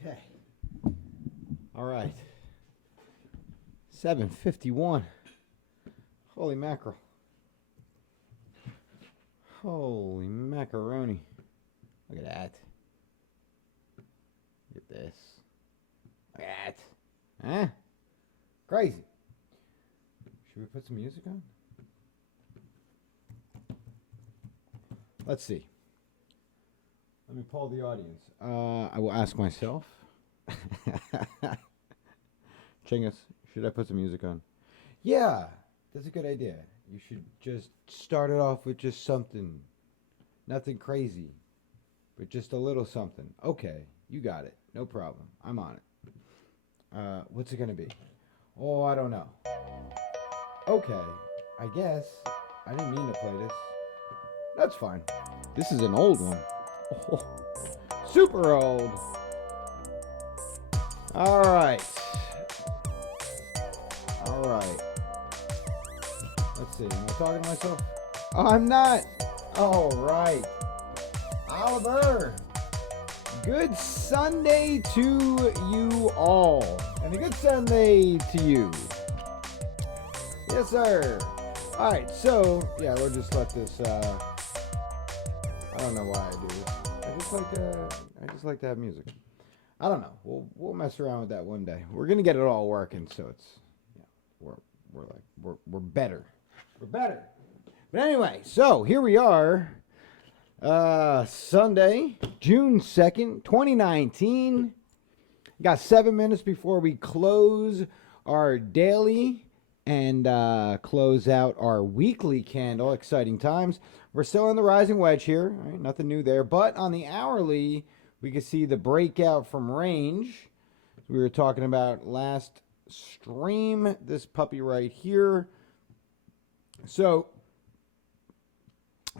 Okay. All right. 7:51. Holy mackerel. Holy macaroni. Look at that. Look at this. Look at that. Huh? Crazy. Should we put some music on? Let's see. Let me poll the audience. I will ask myself. Chingus, should I put some music on? Yeah, that's a good idea. You should just start it off with just something. Nothing crazy, but just a little something. Okay, you got it. No problem. I'm on it. What's it going to be? Oh, I don't know. Okay, I guess. I didn't mean to play this. That's fine. This is an old one. Oh, super old. All right. All right. Let's see. Am I talking to myself? Oh, I'm not. All right. Oliver. Good Sunday to you all. And a good Sunday to you. Yes, sir. All right. So, yeah, we'll just let this. I don't know why I do this. I just like to have music. I don't know. We'll mess around with that one day. We're gonna get it all working, so it's we're better. We're better. But anyway, so here we are. Sunday, June 2nd, 2019. Got 7 minutes before we close our daily and close out our weekly candle. Exciting times. We're still on the rising wedge here. All right, nothing new there. But on the hourly, we can see the breakout from range. We were talking about last stream, this puppy right here. So,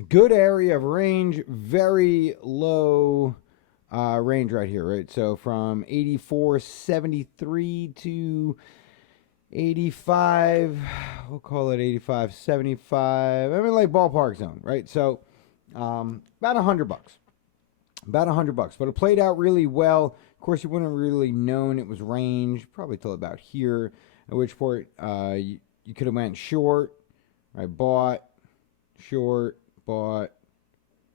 good area of range, very low range right here, right? So from 84.73 to 85, we'll call it 85.75. I mean, like ballpark zone, right? So about $100. About $100, but it played out really well. Of course, you wouldn't have really known it was range probably till about here, at which point you could have went short, right? Bought, short, bought,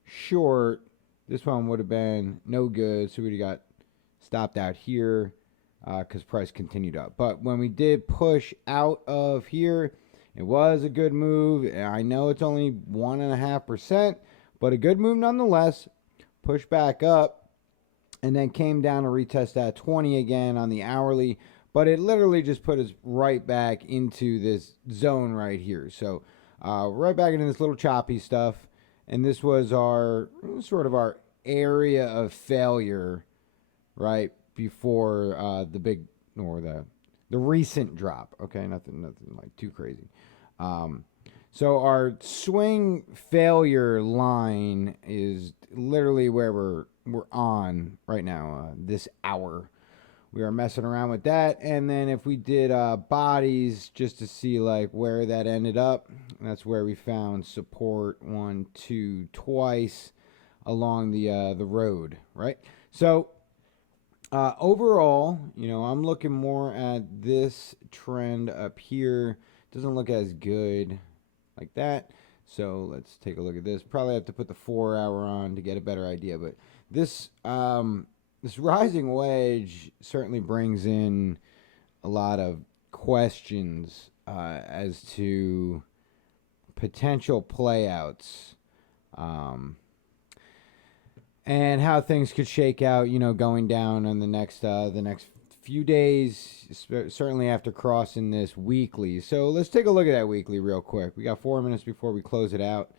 short. This one would have been no good, so we got stopped out here because price continued up. But when we did push out of here, it was a good move. I know it's only 1.5%, but a good move nonetheless. Push back up, and then came down to retest that 20 again on the hourly. But it literally just put us right back into this zone right here. So right back into this little choppy stuff. And this was our sort of our area of failure, right before the big or the recent drop. Okay, nothing like too crazy. So our swing failure line is literally where we're on right now. This hour, we are messing around with that, and then if we did bodies just to see like where that ended up, that's where we found support 1, 2 twice along the road, right? So overall, I'm looking more at this trend up here. Doesn't look as good like that. So let's take a look at this. Probably have to put the 4 hour on to get a better idea. But this this rising wedge certainly brings in a lot of questions as to potential playouts. And how things could shake out, going down on the next few days, certainly after crossing this weekly. So let's take a look at that weekly real quick. We got 4 minutes before we close it out.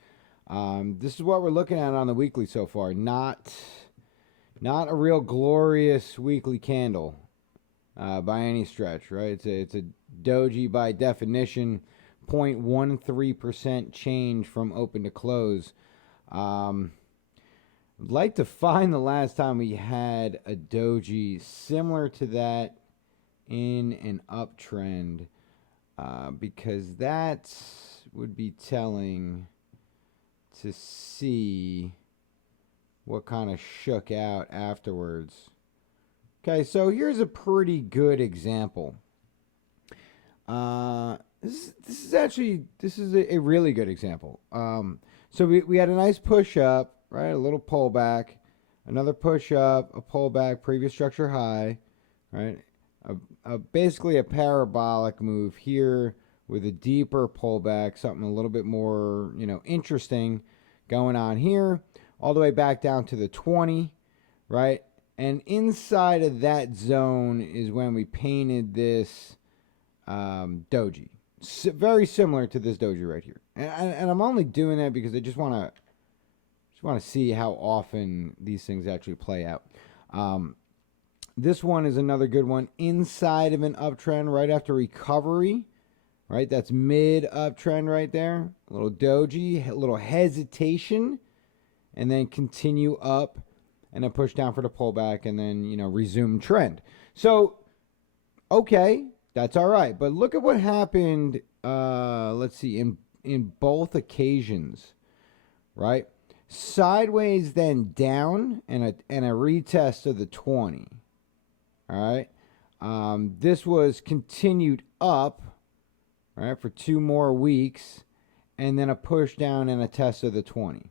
This is what we're looking at on the weekly so far. Not a real glorious weekly candle by any stretch, right? It's a doji by definition, 0.13% change from open to close. I'd like to find the last time we had a doji similar to that in an uptrend, because that would be telling to see what kind of shook out afterwards. Okay, so here's a pretty good example. This is a really good example. So we had a nice push up, right? A little pullback, another push up, a pullback, previous structure high, right? Basically a parabolic move here with a deeper pullback, something a little bit more, interesting going on here, all the way back down to the 20, right? And inside of that zone is when we painted this doji. Very similar to this doji right here. And I'm only doing that because I just want to see how often these things actually play out. This one is another good one inside of an uptrend right after recovery. Right, that's mid uptrend right there. A little doji, a little hesitation, and then continue up, and then push down for the pullback, and then resume trend. So, okay, that's all right. But look at what happened. Let's see, in both occasions, right? Sideways, then down, and a retest of the 20. All right. This was continued up. Right, for 2 more weeks, and then a push down and a test of the 20.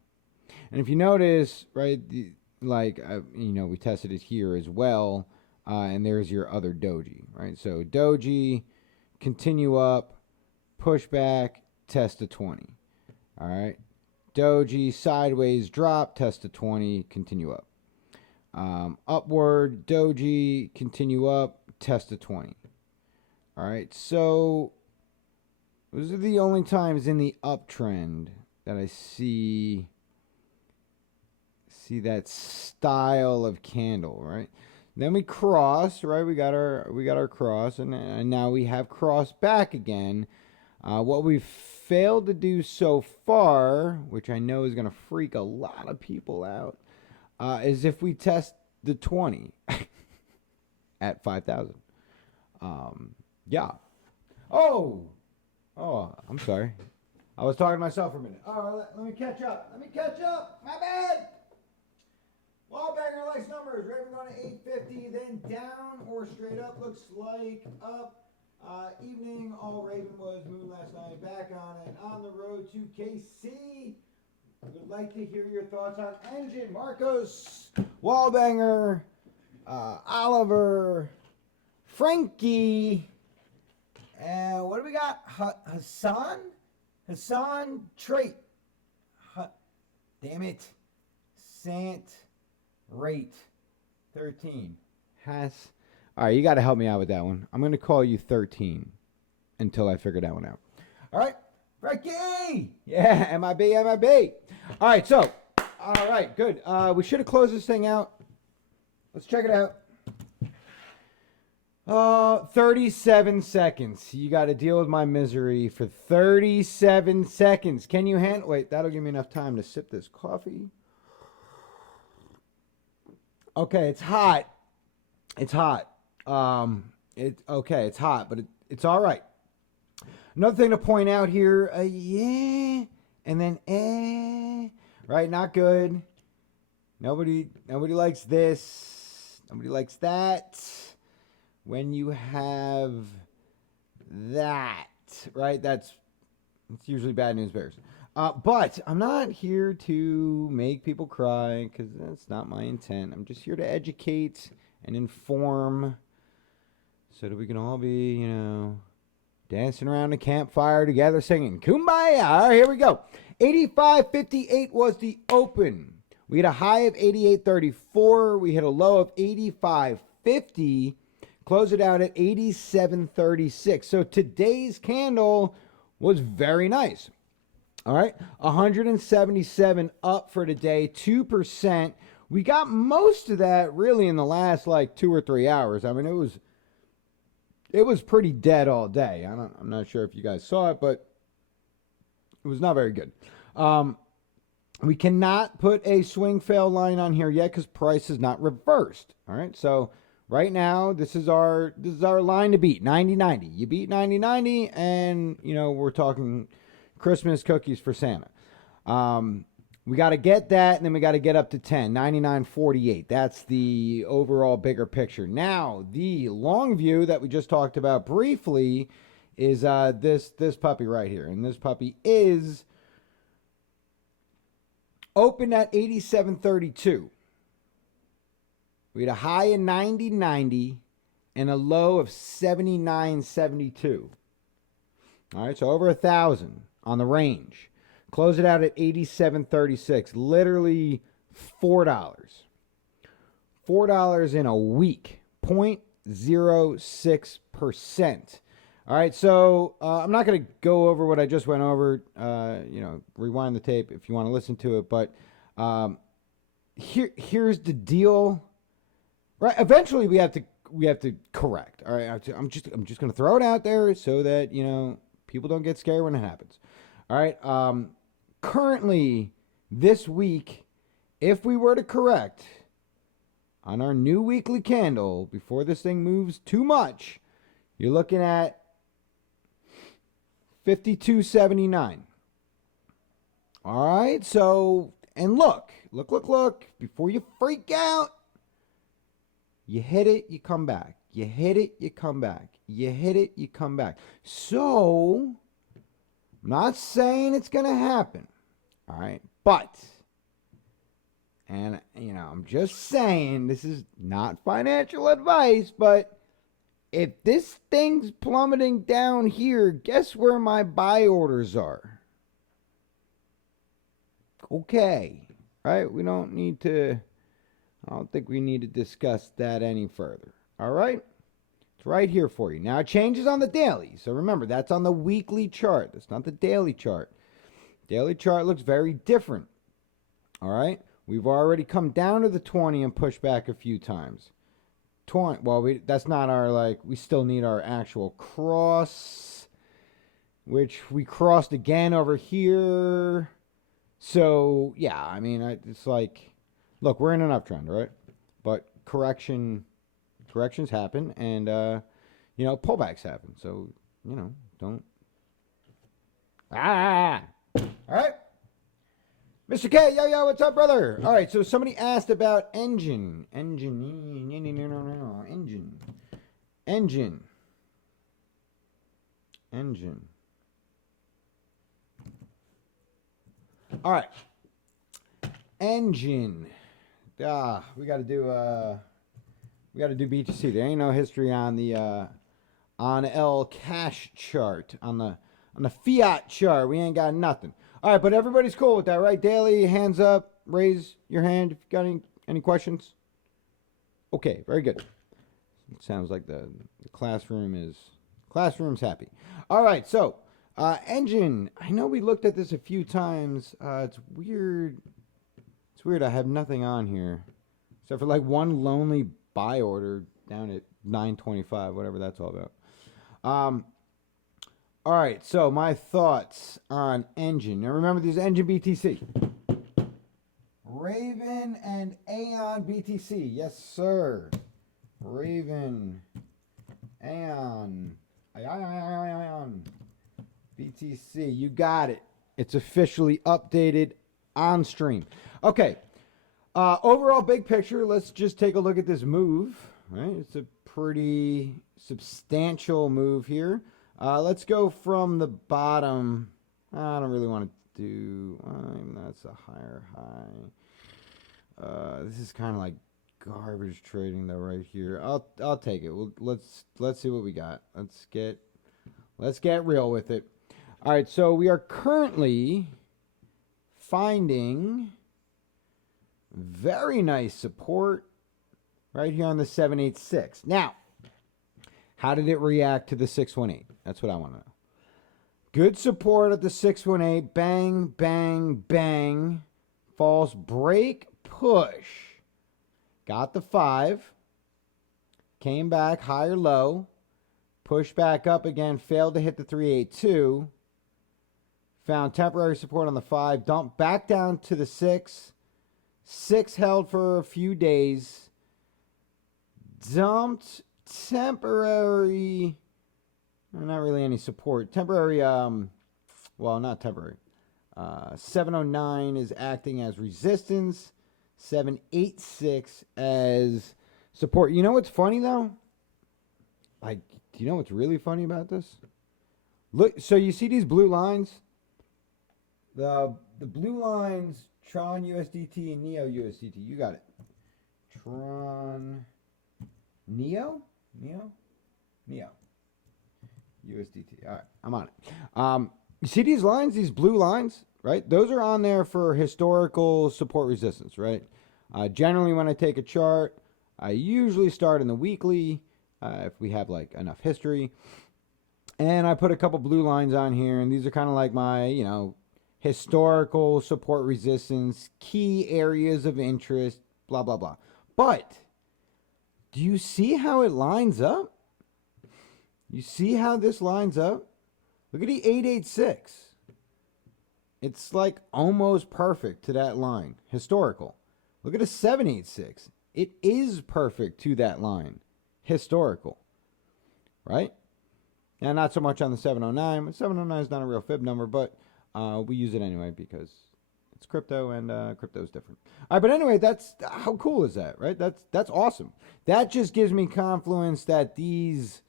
And if you notice, right, we tested it here as well, and there's your other doji, right? So doji, continue up, push back, test to 20. All right, doji, sideways drop, test to 20, continue up. Upward, doji, continue up, test to 20. All right, so those are the only times in the uptrend that I see that style of candle, right? Then we cross, right? We got our cross, and now we have cross back again. What we've failed to do so far, which I know is going to freak a lot of people out, is if we test the 20 at 5,000. Yeah. Oh, I'm sorry. I was talking to myself for a minute. All right, let me catch up. My bad. Wallbanger likes numbers. Raven going to 850, then down or straight up. Looks like up. Evening, all Raven was moon last night. Back on it. On the road to KC. Would like to hear your thoughts on engine. Marcos, Wallbanger, Oliver, Frankie. And what do we got? Hassan Trait. Damn it. Sant Rate 13. All right, you got to help me out with that one. I'm going to call you 13 until I figure that one out. All right. Frankie. Yeah, MIB. All right, so. All right, good. We should have closed this thing out. Let's check it out. 37 seconds. You got to deal with my misery for 37 seconds. Can you handle? Wait, that'll give me enough time to sip this coffee. Okay, it's hot. It's hot. It's hot, but it's all right. Another thing to point out here, yeah, and then right? Not good. Nobody likes this. Nobody likes that. When you have that, right? That's usually bad news bears. But I'm not here to make people cry because that's not my intent. I'm just here to educate and inform so that we can all be, dancing around the campfire together singing Kumbaya. All right, here we go. 85.58 was the open. We had a high of 88.34. We hit a low of 85.50. Close it out at 87.36. So today's candle was very nice. All right, 177 up for today, 2%. We got most of that really in the last 2 or 3 hours. I mean, it was pretty dead all day. I'm not sure if you guys saw it, but it was not very good. We cannot put a swing fail line on here yet because price is not reversed. All right, so right now this is our line to beat, 90.90. You beat 90.90, and we're talking Christmas cookies for Santa. We got to get that, and then we got to get up to 10, 99.48. That's the overall bigger picture. Now, the long view that we just talked about briefly is this puppy right here. And this puppy is open at 87.32. We had a high of 90.90 and a low of 79.72. All right, so over 1,000 on the range. Close it out at 87.36. Literally $4. $4 in a week. 0.06%. All right, so I'm not going to go over what I just went over. Rewind the tape if you want to listen to it. But here's the deal. Right, eventually we have to correct. All right, I'm just going to throw it out there so that people don't get scared when it happens. All right. Currently, this week, if we were to correct on our new weekly candle before this thing moves too much, you're looking at 52.79. All right. So, and look. Before you freak out, you hit it, you come back. You hit it, you come back. You hit it, you come back. So, I'm not saying it's going to happen. All right. But, and, I'm just saying, this is not financial advice, but if this thing's plummeting down here, guess where my buy orders are? Okay. All right. I don't think we need to discuss that any further. All right. It's right here for you. Now, it changes on the daily. So remember, that's on the weekly chart. That's not the daily chart. Daily chart looks very different. All right. We've already come down to the 20 and pushed back a few times. 20. Well, that's not our, we still need our actual cross, which we crossed again over here. So, yeah, it's look, we're in an uptrend, right? But corrections happen, and pullbacks happen. So, don't. All right. Mr. K, yo, what's up, brother? All right, so somebody asked about engine. All right. Engine. We got to do BTC. There ain't no history on the on L cash chart, on the fiat chart. We ain't got nothing. All right, but everybody's cool with that, right? Daily, hands up, raise your hand if you got any questions. Okay, very good. It sounds like the classroom's happy. All right, so engine. I know we looked at this a few times. It's weird. It's weird. I have nothing on here except for one lonely buy order down at 925, whatever that's all about. All right, so my thoughts on engine. Now remember, there's engine BTC. Raven and Aeon BTC. Yes, sir. Raven, Aeon BTC. You got it. It's officially updated on stream. Okay. Overall big picture, let's just take a look at this move. Right? It's a pretty substantial move here. Let's go from the bottom. I don't really want to do. That's a higher high. This is kind of like garbage trading though, right here. I'll take it. Let's see what we got. Let's get real with it. All right, so we are currently finding very nice support right here on the 786. Now, how did it react to the 618? That's what I want to know. Good support at the 618. Bang, bang, bang. False break, push. Got the 5. Came back, higher low. Pushed back up again. Failed to hit the 382. Found temporary support on the 5. Dumped back down to the 6. 6 held for a few days. Dumped temporary, not really any support. Temporary, well, not temporary. 709 is acting as resistance. 786 as support. You know what's funny though? Like, do you know what's really funny about this? Look, so you see these blue lines? The blue lines, Tron USDT and Neo USDT. You got it. Tron Neo USDT. All right, I'm on it. You see these lines, these blue lines, right? Those are on there for historical support resistance, right? Generally, when I take a chart, I usually start in the weekly if we have like enough history. And I put a couple blue lines on here, and these are kind of like my, historical support resistance, key areas of interest, blah, blah, blah. But do you see how it lines up? You see how this lines up? Look at the 886. It's like almost perfect to that line, historical. Look at a 786. It is perfect to that line, historical, right? And not so much on the 709. 709 is not a real fib number, but we use it anyway because it's crypto, and crypto is different. All right, but anyway, that's how cool is that, right? That's awesome. That just gives me confidence that these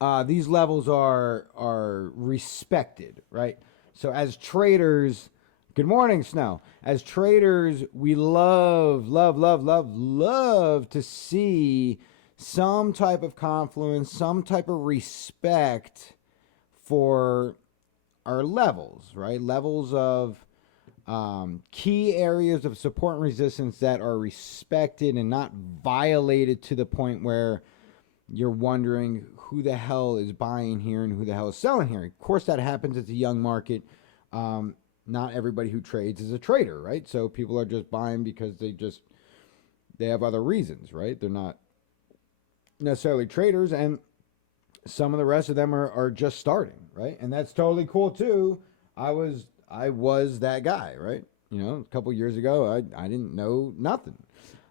levels are respected, right? So as traders, good morning, Snow. As traders, we love to see some type of confluence, some type of respect for our levels, right? Levels of key areas of support and resistance that are respected and not violated to the point where you're wondering who the hell is buying here and who the hell is selling here. Of course, that happens. It's a young market. Not everybody who trades is a trader, right? So people are just buying because they have other reasons, right? They're not necessarily traders, and some of the rest of them are just starting, right? And that's totally cool too. I was that guy, right? A couple years ago, I didn't know nothing.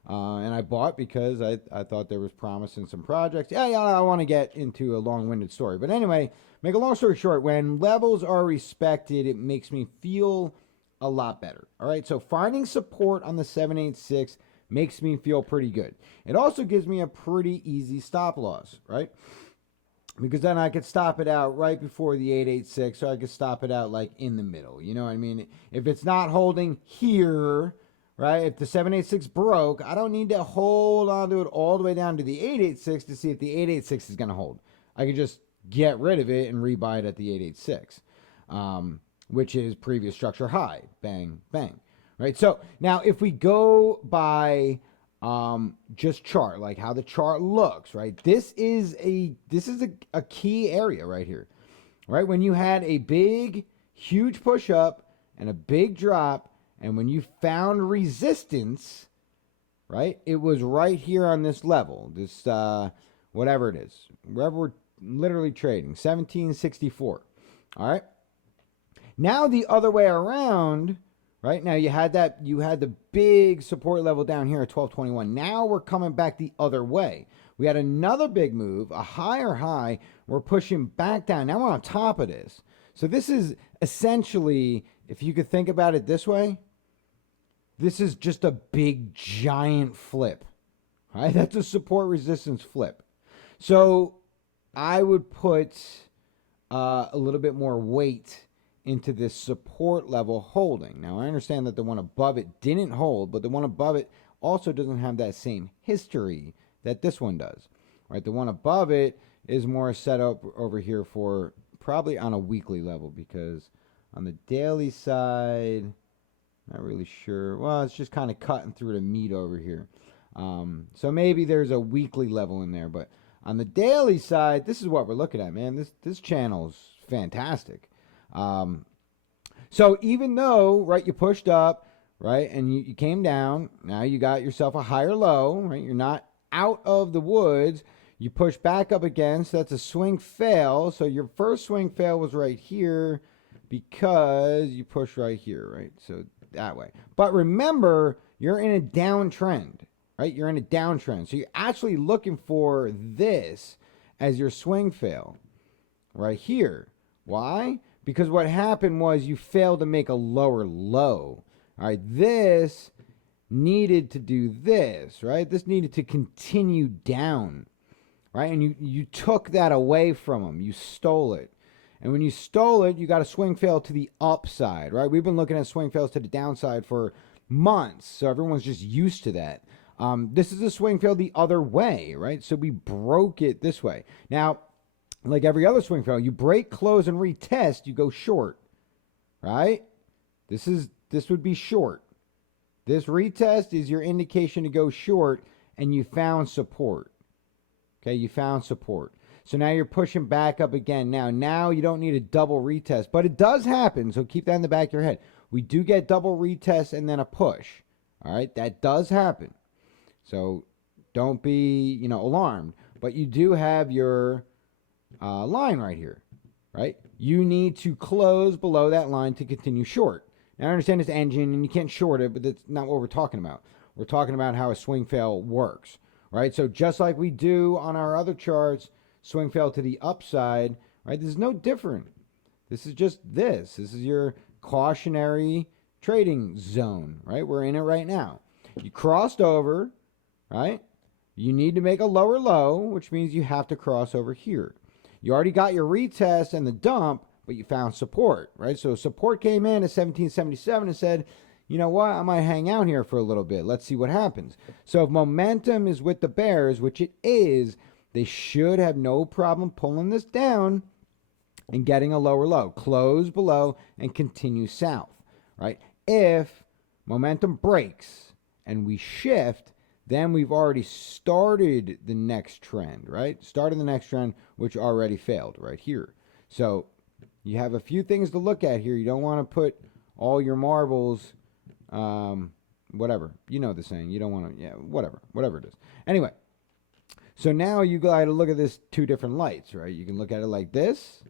And I bought because I thought there was promise in some projects. Yeah, I want to get into a long-winded story. But anyway, make a long story short, when levels are respected, it makes me feel a lot better. All right, so finding support on the 786 makes me feel pretty good. It also gives me a pretty easy stop loss, right? Because then I could stop it out right before the 886, or I could stop it out like in the middle. You know what I mean? If it's not holding here, right? If the 786 broke, I don't need to hold on to it all the way down to the 886 to see if the 886 is going to hold. I could just get rid of it and rebuy it at the 886, which is previous structure high. Bang, bang. Right? So now if we go by just chart, like how the chart looks, right? This is a key area right here, right? When you had a big, huge push up and a big drop, and when you found resistance, right, it was right here on this level, this, whatever it is, wherever we're literally trading, 1764. All right. Now the other way around, right? Now you had the big support level down here at 1221. Now we're coming back the other way. We had another big move, a higher high. We're pushing back down. Now we're on top of this. So this is essentially, if you could think about it this way, this is just a big giant flip, right? That's a support resistance flip. So I would put a little bit more weight into this support level holding. Now, I understand that the one above it didn't hold, but the one above it also doesn't have that same history that this one does, right? The one above it is more set up over here for probably on a weekly level, because on the daily side, not really sure. Well, it's just kind of cutting through the meat over here. So maybe there's a weekly level in there, but on the daily side, this is what we're looking at, man. This channel's fantastic. So even though, right, you pushed up, right, and you came down, now you got yourself a higher low, right? You're not out of the woods. You push back up again, so that's a swing fail. So your first swing fail was right here because you pushed right here, right? So that way. But remember, you're in a downtrend, right? You're in a downtrend. So you're actually looking for this as your swing fail right here. Why? because what happened was you failed to make a lower low. All right, this needed to do this, right? This needed to continue down, right? And you took that away from them. You stole it. And when you stole it, you got a swing fail to the upside, right? We've been looking at swing fails to the downside for months, so everyone's just used to that. This is a swing fail the other way, right? So we broke it this way. Now, like every other swing fail, you break, close, and retest, you go short, right? This would be short. This retest is your indication to go short, and you found support. Okay, you found support. So now you're pushing back up again. Now you don't need a double retest, but it does happen, so keep that in the back of your head. We do get double retest and then a push. All right, that does happen. So don't be, alarmed. But you do have your line right here, right? You need to close below that line to continue short. Now, I understand it's engine and you can't short it, but that's not what we're talking about. We're talking about how a swing fail works, right? So just like we do on our other charts, swing fail to the upside, right? This is no different. This is just this. This is your cautionary trading zone, right? We're in it right now. You crossed over, right? You need to make a lower low, which means you have to cross over here. You already got your retest and the dump, but you found support, right? So support came in at 1777 and said, you know what, I might hang out here for a little bit. Let's see what happens. So if momentum is with the bears, which it is, they should have no problem pulling this down and getting a lower low. Close below and continue south, right? If momentum breaks and we shift, then we've already started the next trend, right? Started the next trend, which already failed right here. So you have a few things to look at here. You don't want to put all your marbles, whatever. You know the saying. You don't want to, whatever it is. Anyway, so now you got to look at this two different lights, right? You can look at it like this,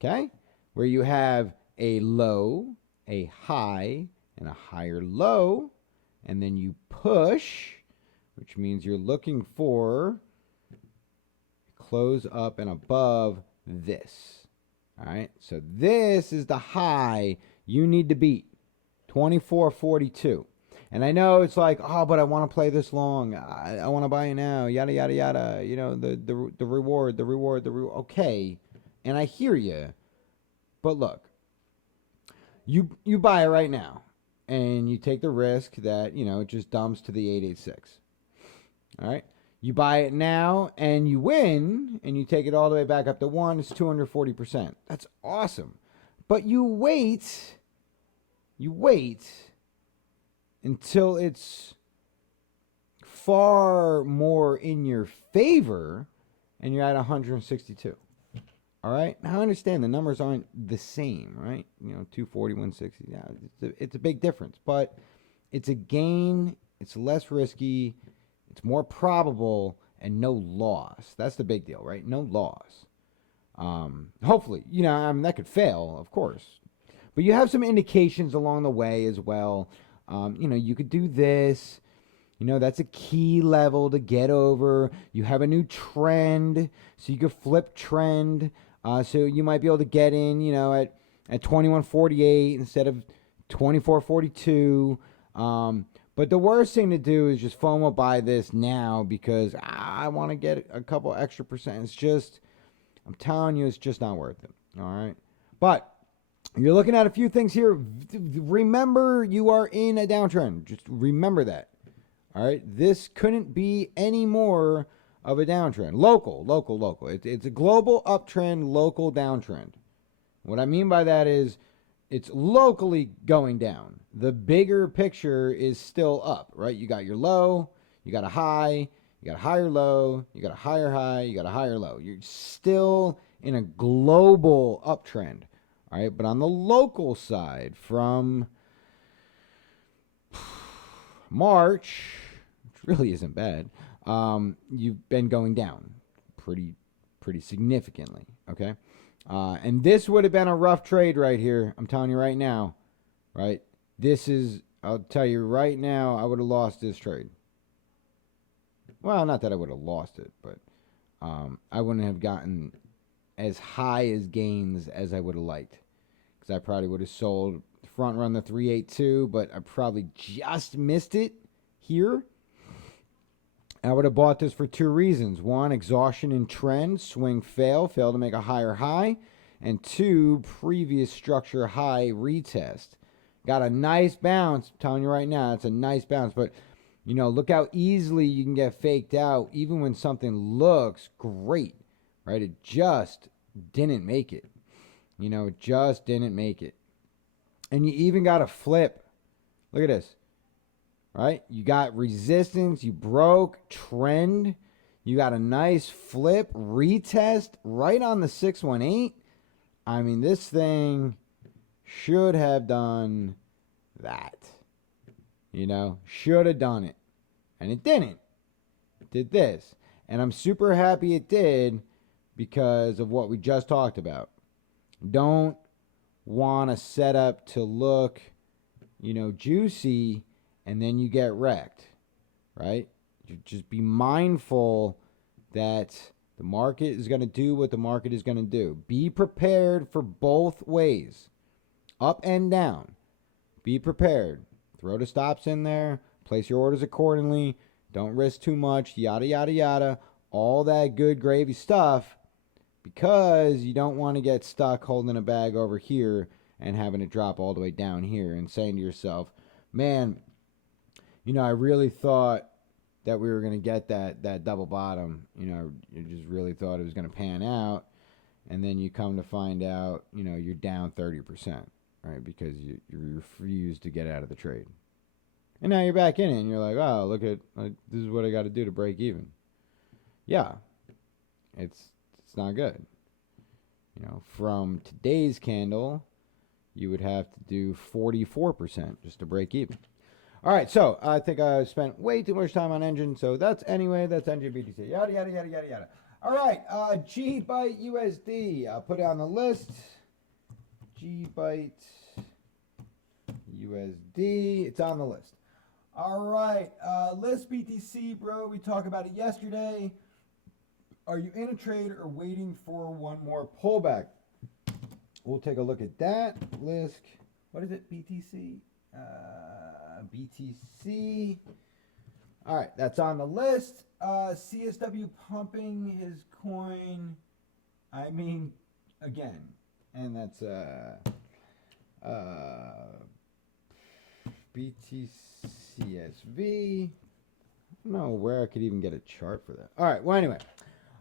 okay? Where you have a low, a high, and a higher low. And then you push, which means you're looking for close up and above this. All right, so this is the high you need to beat, 24.42. And I know it's like, oh, but I want to play this long. I want to buy it now, yada, yada, yada. You know, the reward. Okay, and I hear you. But look, you buy it right now. And you take the risk that, it just dumps to the 886. All right. You buy it now and you win and you take it all the way back up to 1. It's 240%. That's awesome. But you wait until it's far more in your favor and you're at 162. All right. Now I understand the numbers aren't the same, right? 240, 160. Yeah, it's a big difference, but it's a gain. It's less risky. It's more probable and no loss. That's the big deal, right? No loss. Hopefully, that could fail, of course, but you have some indications along the way as well. You could do this. That's a key level to get over. You have a new trend, so you could flip trend. So you might be able to get in, at 21.48 instead of 24.42. But the worst thing to do is just FOMO buy this now because I want to get a couple extra percent. It's just, I'm telling you, it's just not worth it. All right. But you're looking at a few things here. Remember, you are in a downtrend. Just remember that. All right. This couldn't be any more of a downtrend. Local. It's a global uptrend, local downtrend. What I mean by that is it's locally going down. The bigger picture is still up, right? You got your low, you got a high, you got a higher low, you got a higher high, you got a higher low. You're still in a global uptrend, all right? But on the local side, from March, which really isn't bad, you've been going down pretty significantly, okay? And this would have been a rough trade right here. I'm telling you right now, right? I'll tell you right now, I would have lost this trade. Well, not that I would have lost it, but I wouldn't have gotten as high as gains as I would have liked, because I probably would have sold front run the 382, but I probably just missed it here. I would have bought this for two reasons. One, exhaustion in trend, swing fail to make a higher high. And two, previous structure high retest. Got a nice bounce. I'm telling you right now, it's a nice bounce. But, you know, look how easily you can get faked out even when something looks great, right? It just didn't make it. You know, it just didn't make it. And you even got a flip. Look at this. Right? You got resistance, you broke, trend, you got a nice flip, retest right on the 618. I mean, this thing should have done that. You know, should have done it. And it didn't. It did this. And I'm super happy it did because of what we just talked about. Don't want a setup to look, you know, juicy and then you get wrecked, right? You just be mindful that the market is going to do what the market is going to do. Be prepared for both ways, up and down. Be prepared. Throw the stops in there. Place your orders accordingly. Don't risk too much, yada, yada, yada. All that good gravy stuff, because you don't want to get stuck holding a bag over here and having it drop all the way down here and saying to yourself, man, you know, I really thought that we were going to get that double bottom. You know, you just really thought it was going to pan out. And then you come to find out, you know, you're down 30%, right? Because you refuse to get out of the trade. And now you're back in it and you're like, oh, look at, this is what I got to do to break even. Yeah, it's not good. You know, from today's candle, you would have to do 44% just to break even. All right, so I think I spent way too much time on engine. So that's engine BTC. Yada, yada, yada, yada, yada. All right, GByte USD. I'll put it on the list. GByte USD. It's on the list. All right, list BTC, bro. We talked about it yesterday. Are you in a trade or waiting for one more pullback? We'll take a look at that. List. What is it? BTC. BTC. All right, that's on the list. CSW pumping his coin. I mean, again, and that's BTCSV. I don't know where I could even get a chart for that. All right, well, anyway.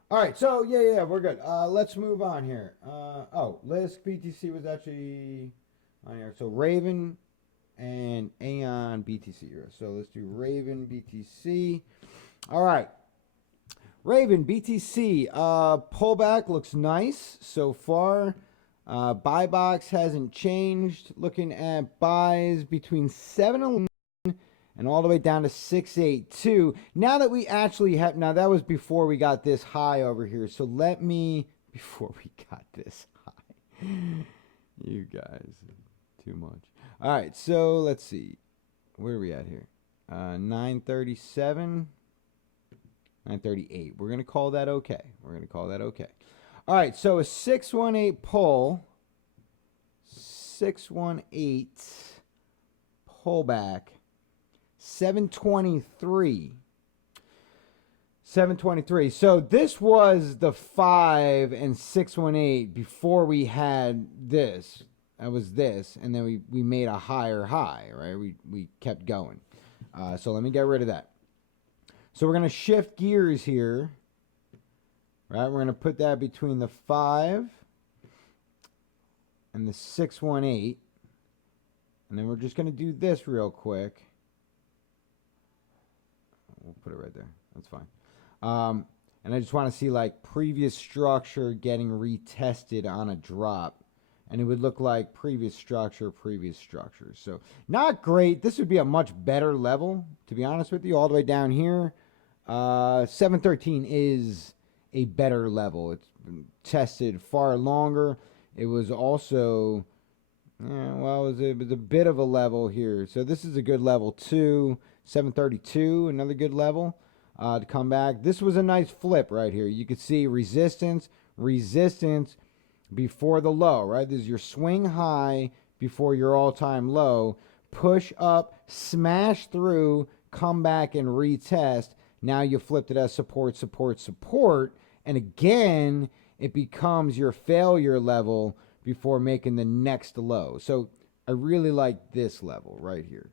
All right, so yeah, we're good. Let's move on here. Lisk BTC was actually on here. So Raven and Aeon BTC. So let's do Raven BTC. All right. Raven BTC. Pullback looks nice so far. Buy box hasn't changed. Looking at buys between 711 and all the way down to 682. Now that we actually have, now that was before we got this high over here. So before we got this high, you guys, too much. All right, so let's see. Where are we at here? 937, 938. We're going to call that okay. All right, so a 618 pull, 618 pullback, 723. 723. So this was the 5 and 618 before we had this. That was this, and then we made a higher high, right? We kept going. So let me get rid of that. So we're going to shift gears here, right? We're going to put that between the 5 and the 618, and then we're just going to do this real quick. We'll put it right there. That's fine. And I just want to see like previous structure getting retested on a drop. And it would look like previous structure. So not great. This would be a much better level, to be honest with you, all the way down here. 713 is a better level. It's been tested far longer. It was also, it was a bit of a level here. So this is a good level too. 732, another good level. to come back. This was a nice flip right here. You could see resistance, resistance before the low, right? This is your swing high before your all-time low. Push up, smash through, come back and retest. Now you flipped it as support, support, support. And again, it becomes your failure level before making the next low. So I really like this level right here.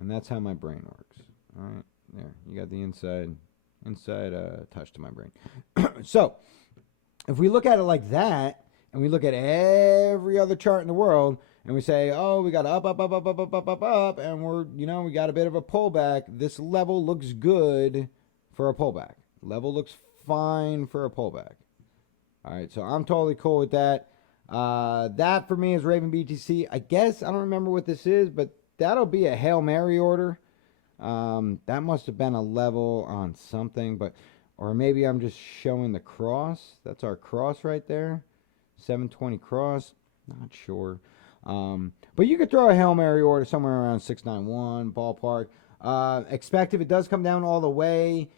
And that's how my brain works. All right, there. You got the inside touch to my brain. So if we look at it like that, and we look at every other chart in the world, and we say, oh, we got up, up, up, up, up, up, up, up, up, and we got a bit of a pullback. This level looks good for a pullback. Level looks fine for a pullback. All right, so I'm totally cool with that. That for me is Raven BTC. I guess I don't remember what this is, but that'll be a Hail Mary order. That must have been a level on something, or maybe I'm just showing the cross. That's our cross right there. 720 cross. Not sure. But you could throw a Hail Mary order somewhere around 691 ballpark. Expect if it does come down all the way,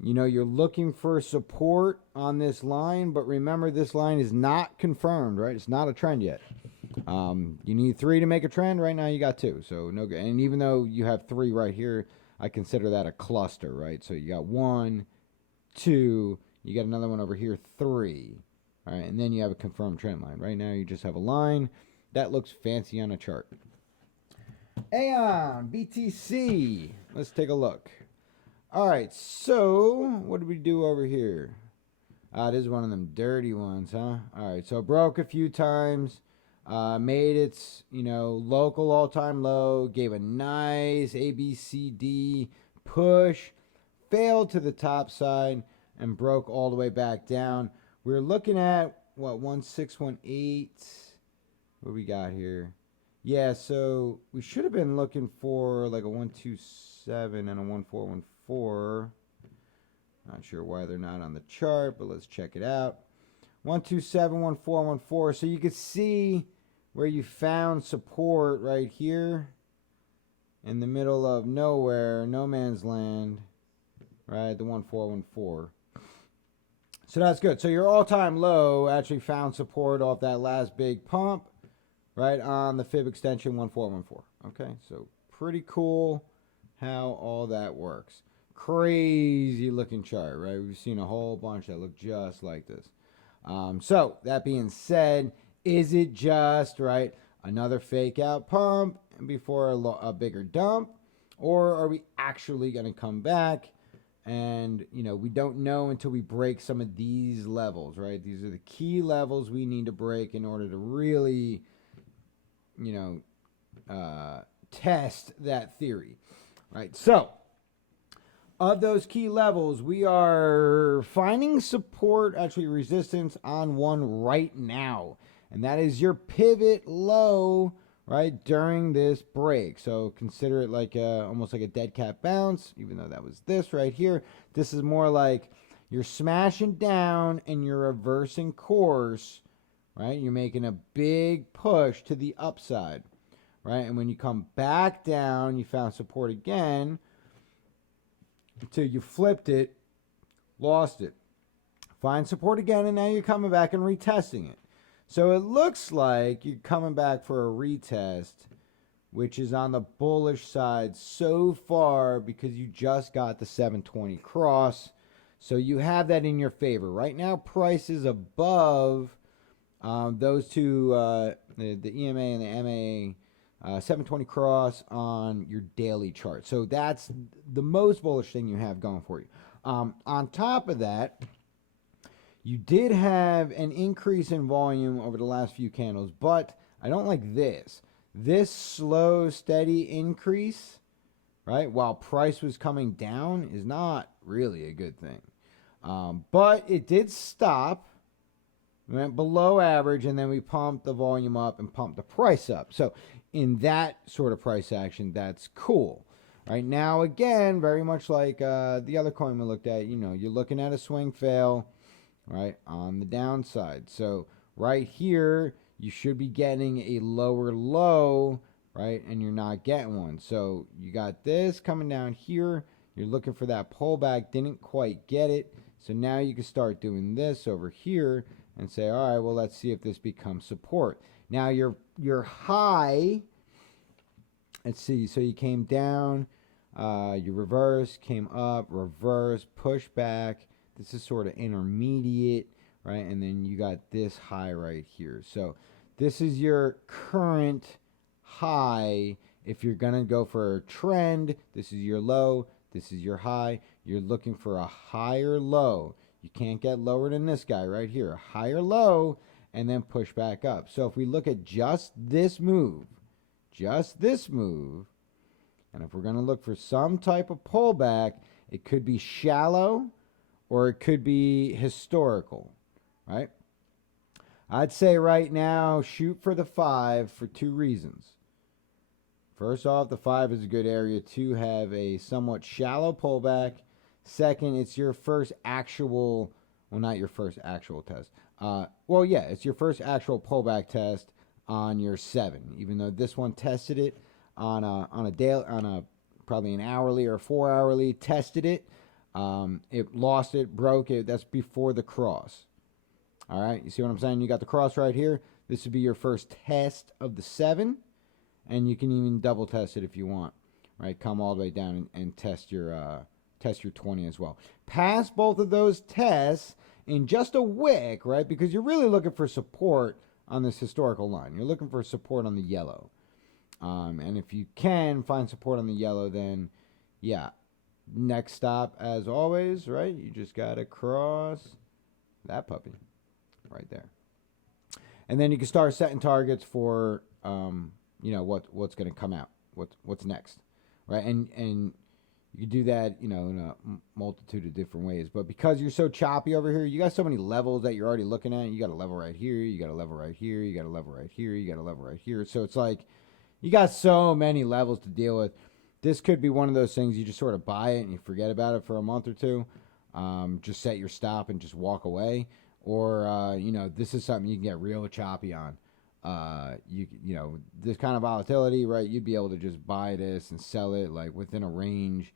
you're looking for support on this line, but remember this line is not confirmed, right? It's not a trend yet. You need 3 to make a trend. Right now you got 2, so no good. And even though you have 3 right here, I consider that a cluster, right? So you got 1, 2, you got another one over here, 3. All right, and then you have a confirmed trend line. Right now you just have a line that looks fancy on a chart. Aeon, BTC. Let's take a look. All right, so what did we do over here? This is one of them dirty ones, huh? All right, so it broke a few times, made its, local all-time low, gave a nice ABCD push, failed to the top side, and broke all the way back down. We're looking at, 1618. What we got here? Yeah, so we should have been looking for like a 127 and a 1414. Not sure why they're not on the chart, but let's check it out. 127, 1414. So you could see where you found support right here in the middle of nowhere, no man's land, right? The 1414. So that's good. So your all-time low actually found support off that last big pump, right on the fib extension 1414. Okay, so pretty cool how all that works. Crazy looking chart, right? We've seen a whole bunch that look just like this. So that being said, is it just, right, another fake out pump before a bigger dump? Or are we actually going to come back? And, we don't know until we break some of these levels, right? These are the key levels we need to break in order to really, test that theory, right? So, of those key levels, we are finding support, actually resistance on one right now. And that is your pivot low, right, during this break. So consider it like almost like a dead cat bounce, even though that was this right here. This is more like you're smashing down and you're reversing course, right? You're making a big push to the upside, right? And when you come back down, you found support again until you flipped it, lost it. Find support again, and now you're coming back and retesting it. So it looks like you're coming back for a retest, which is on the bullish side so far because you just got the 720 cross. So you have that in your favor. Right now, price is above those two, the EMA and the MA. 720 cross on your daily chart. So that's the most bullish thing you have going for you. On top of that, you did have an increase in volume over the last few candles, but I don't like this. This slow, steady increase, right, while price was coming down is not really a good thing. But it did stop, went below average, and then we pumped the volume up and pumped the price up. So in that sort of price action, that's cool. Right now, again, very much like the other coin we looked at, you're looking at a swing fail, right, on the downside. So right here, you should be getting a lower low, right, and you're not getting one. So you got this coming down here. You're looking for that pullback, didn't quite get it. So now you can start doing this over here and say, all right, well, let's see if this becomes support. Now your high, let's see, so you came down, you reverse, came up, reverse, push back. This is sort of intermediate, right? And then you got this high right here. So this is your current high. If you're going to go for a trend, this is your low, this is your high. You're looking for a higher low. You can't get lower than this guy right here. A higher low and then push back up. So if we look at just this move, and if we're going to look for some type of pullback, it could be shallow or it could be historical, right? I'd say right now, shoot for the 5 for 2 reasons. First off, the 5 is a good area to have a somewhat shallow pullback. Second, it's your first actual, well, not your first actual test. Well, yeah, it's your first actual pullback test on your 7. Even though this one tested it on a daily, probably an hourly or 4 hourly, tested it. It lost it, broke it. That's before the cross. All right, you see what I'm saying? You got the cross right here. This would be your first test of the 7, and you can even double test it if you want. Right, come all the way down and test your 20 as well. Pass both of those tests in just a wick, right? Because you're really looking for support on this historical line. You're looking for support on the yellow. And if you can find support on the yellow, then yeah. Next stop, as always, right? You just got to cross that puppy right there. And then you can start setting targets for, you know, what's going to come out, what's next, right? And you can do that, you know, in a multitude of different ways. But because you're so choppy over here, you got so many levels that you're already looking at. You got a level right here, you got a level right here, you got a level right here, you got a level right here. So it's like you got so many levels to deal with. This could be one of those things you just sort of buy it and you forget about it for a month or two. Just set your stop and just walk away. Or, you know, this is something you can get real choppy on. You know, this kind of volatility, right? You'd be able to just buy this and sell it like within a range,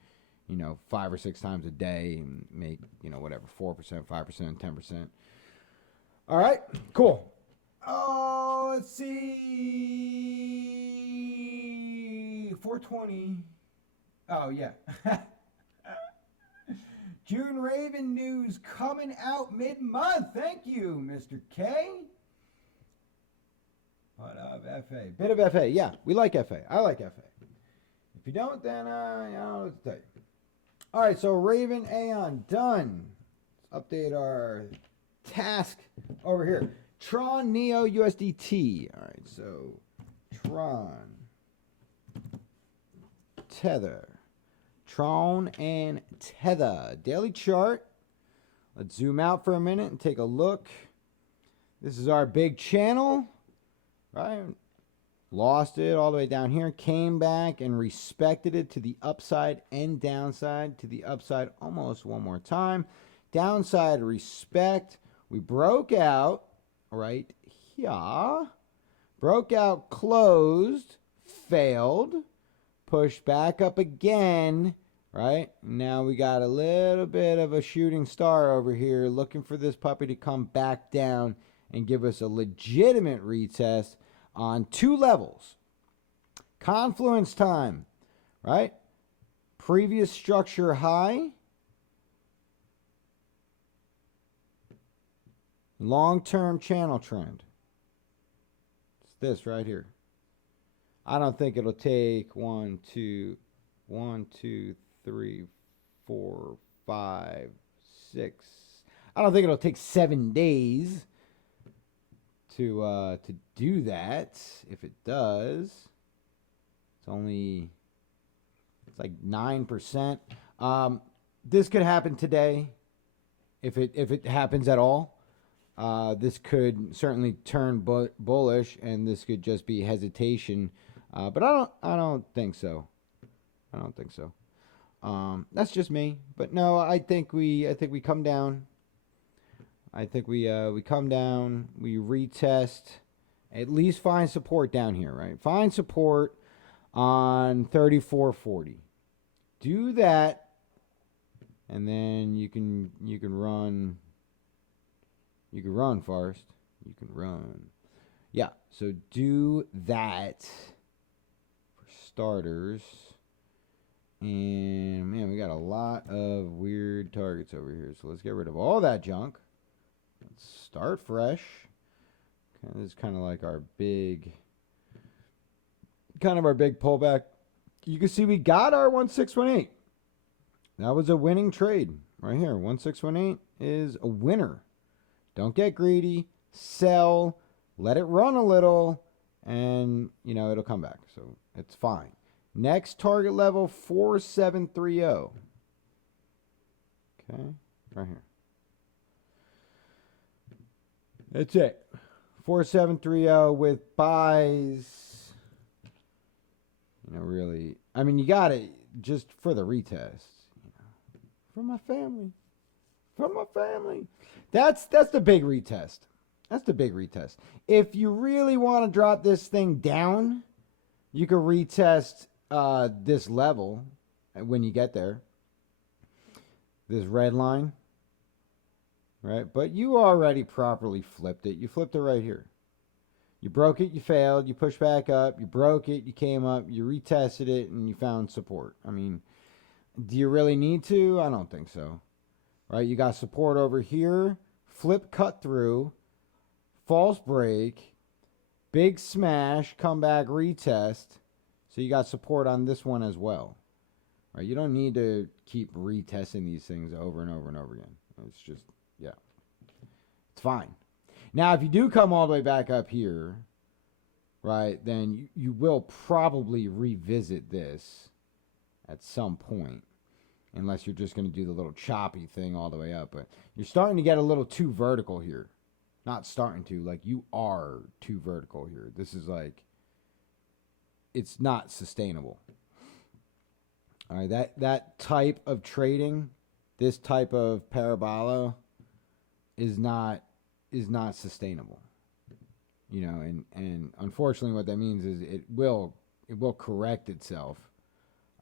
you know, 5 or 6 times a day and make, you know, whatever, 4%, 5%, 10%. All right, cool. Oh, let's see. 420. Oh, yeah. June Raven news coming out mid-month. Thank you, Mr. K. What of FA? Bit of FA. Yeah, we like FA. I like FA. If you don't, then I don't know what to tell you. All right, so Raven Aeon done. Let's update our task over here. Tron Neo USDT. All right, so Tron, Tether, Tron and Tether. Daily chart. Let's zoom out for a minute and take a look. This is our big channel, right? Lost it all the way down here, came back and respected it to the upside and downside. To the upside almost one more time. Downside respect. We broke out right here. Broke out, closed, failed, pushed back up again, right? Now we got a little bit of a shooting star over here looking for this puppy to come back down and give us a legitimate retest on 2 levels. Confluence time, right? Previous structure high. Long-term channel trend. It's this right here. I don't think it'll take 1, 2, 3, 4, 5, 6. I don't think it'll take 7 days to do that. If it does, it's like 9%. This could happen today, if it happens at all. This could certainly turn bullish, and this could just be hesitation. But I don't think so. I don't think so. That's just me. But no, I think we come down. I think we come down, we retest, at least find support down here, right? Find support on 34.40. Do that and then you can run. You can run, Forrest. You can run. Yeah, so do that for starters. And man, we got a lot of weird targets over here. So let's get rid of all that junk. Let's start fresh. Okay, this is kind of like our big pullback. You can see we got our 1618. That was a winning trade right here. 1618 is a winner. Don't get greedy. Sell. Let it run a little. And, it'll come back. So it's fine. Next target level, 4730. Okay. Right here. That's it. 4730 with buys. Really. I mean, you got it just for the retest. For my family. That's the big retest. If you really want to drop this thing down, you can retest this level when you get there. This red line. Right? But you already properly flipped it. You flipped it right here. You broke it, you failed, you pushed back up, you broke it, you came up, you retested it, and you found support. I mean, do you really need to? I don't think so. Right? You got support over here, flip cut through, false break, big smash, come back, retest. So you got support on this one as well. Right? You don't need to keep retesting these things over and over and over again. It's just, yeah. It's fine. Now, if you do come all the way back up here, right, then you will probably revisit this at some point. Unless you're just going to do the little choppy thing all the way up. But you're starting to get a little too vertical here. Not starting to. Like, you are too vertical here. This is like, it's not sustainable. All right, that type of trading, this type of parabola is not sustainable. And unfortunately what that means is it will correct itself.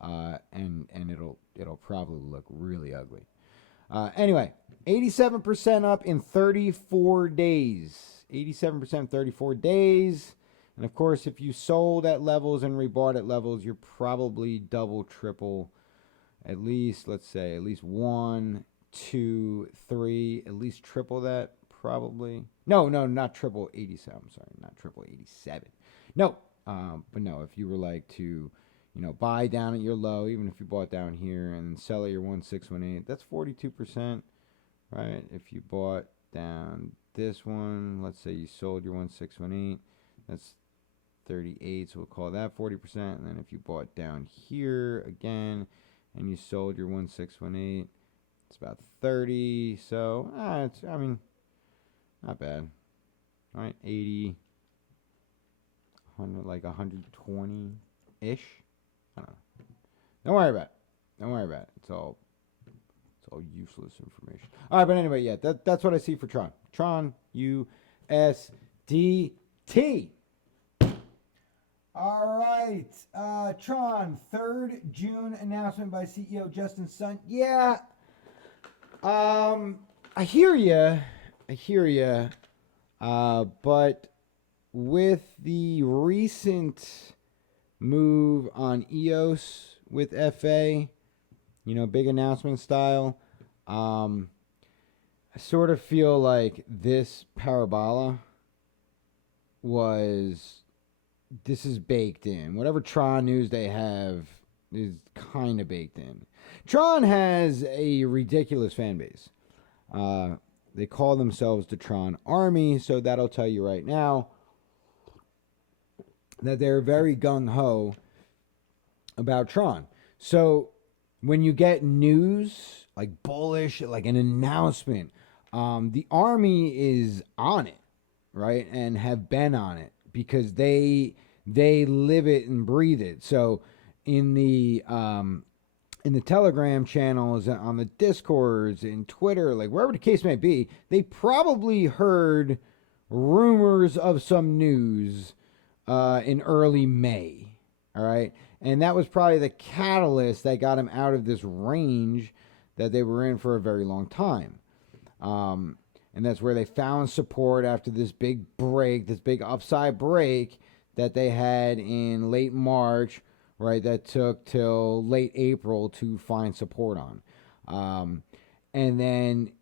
And it'll probably look really ugly. Anyway, 87% up in 34 days. 87% 34 days. And of course, if you sold at levels and rebought at levels, you're probably double, triple, at least 1, 2, 3, at least triple that, probably. No, not triple 87. I'm sorry, not triple 87. No, but no, if you were like to, buy down at your low, even if you bought down here and sell at your 1618, that's 42%, right? If you bought down this one, let's say you sold your 1618, that's 38, so we'll call that 40%. And then if you bought down here again and you sold your 1618, it's about 30. So, not bad. All right, 80, 100, like 120-ish. I don't know. Don't worry about it. It's all useless information. All right, but anyway, yeah, that's what I see for Tron. Tron USDT. All right, Tron, 3rd June announcement by CEO Justin Sun. Yeah, I hear you. But with the recent move on EOS with FA, big announcement style, I sort of feel like this parabola this is baked in. Whatever Tron news they have is kind of baked in. Tron has a ridiculous fan base. They call themselves the Tron Army, so that'll tell you right now that they're very gung-ho about Tron. So when you get news, like bullish, like an announcement, the Army is on it, right? And have been on it because they live it and breathe it. So in the Telegram channels, on the Discords, in Twitter, like wherever the case may be, they probably heard rumors of some news in early May. All right. And that was probably the catalyst that got him out of this range that they were in for a very long time. And that's where they found support after this big break, this big upside break that they had in late March, right? That took till late April to find support on. And then,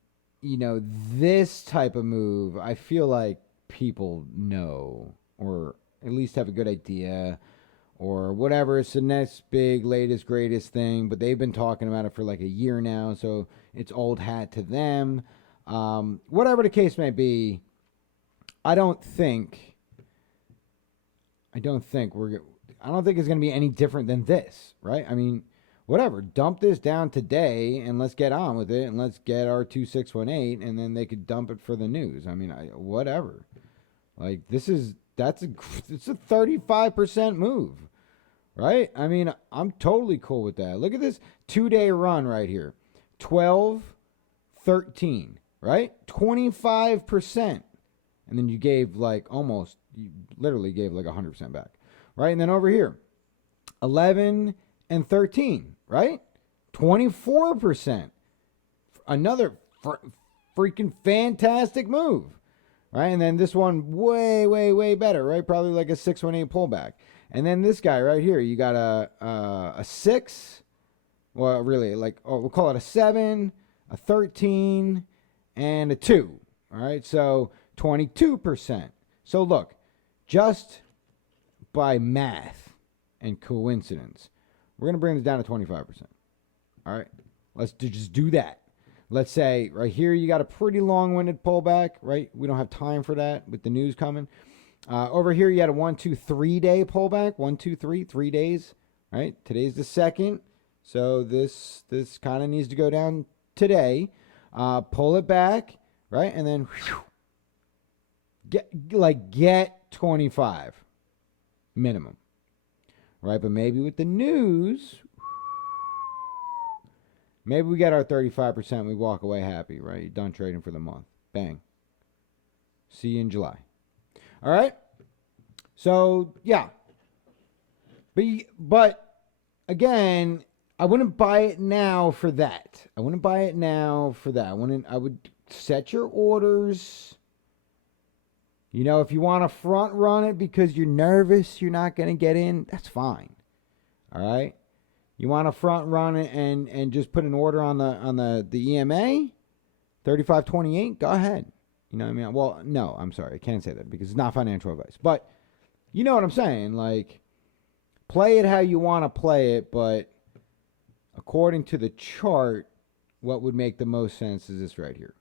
this type of move, I feel like people know, or at least have a good idea, or whatever. It's the next big, latest, greatest thing, but they've been talking about it for like a year now, so it's old hat to them. Whatever the case may be, I don't think it's going to be any different than this, right? I mean, whatever, dump this down today and let's get on with it, and let's get our 2618, and then they could dump it for the news. I mean, whatever. Like, it's a 35% move, right? I mean, I'm totally cool with that. Look at this 2-day run right here. 12, 13, right? 25%. And then you literally gave like 100% back, right? And then over here, 11 and 13, right? 24%. Another freaking fantastic move, right? And then this one way, way, way better, right? Probably like a 618 pullback. And then this guy right here, you got a 6, well, really, we'll call it a 7, a 13, and a 2, all right? So 22%. So look, just by math and coincidence, we're going to bring this down to 25%. All right? Let's just do that. Let's say right here you got a pretty long-winded pullback, right? We don't have time for that with the news coming. Over here you had a 1, 2, 3 day pullback. 1, 2, 3, 3 days, right? Today's the 2nd. So this kind of needs to go down today. Pull it back, right? And then get 25 minimum, right? But maybe with the news, maybe we get our 35%. We walk away happy, right? You're done trading for the month. Bang. See you in July. All right. So yeah, but again, I wouldn't buy it now for that. I would set your orders. If you want to front run it because you're nervous you're not going to get in, that's fine. All right. You want to front run it and just put an order on the EMA 3528, go ahead. You know what I mean? Well, no, I'm sorry. I can't say that because it's not financial advice. But you know what I'm saying? Like, play it how you want to play it, but according to the chart, what would make the most sense is this right here.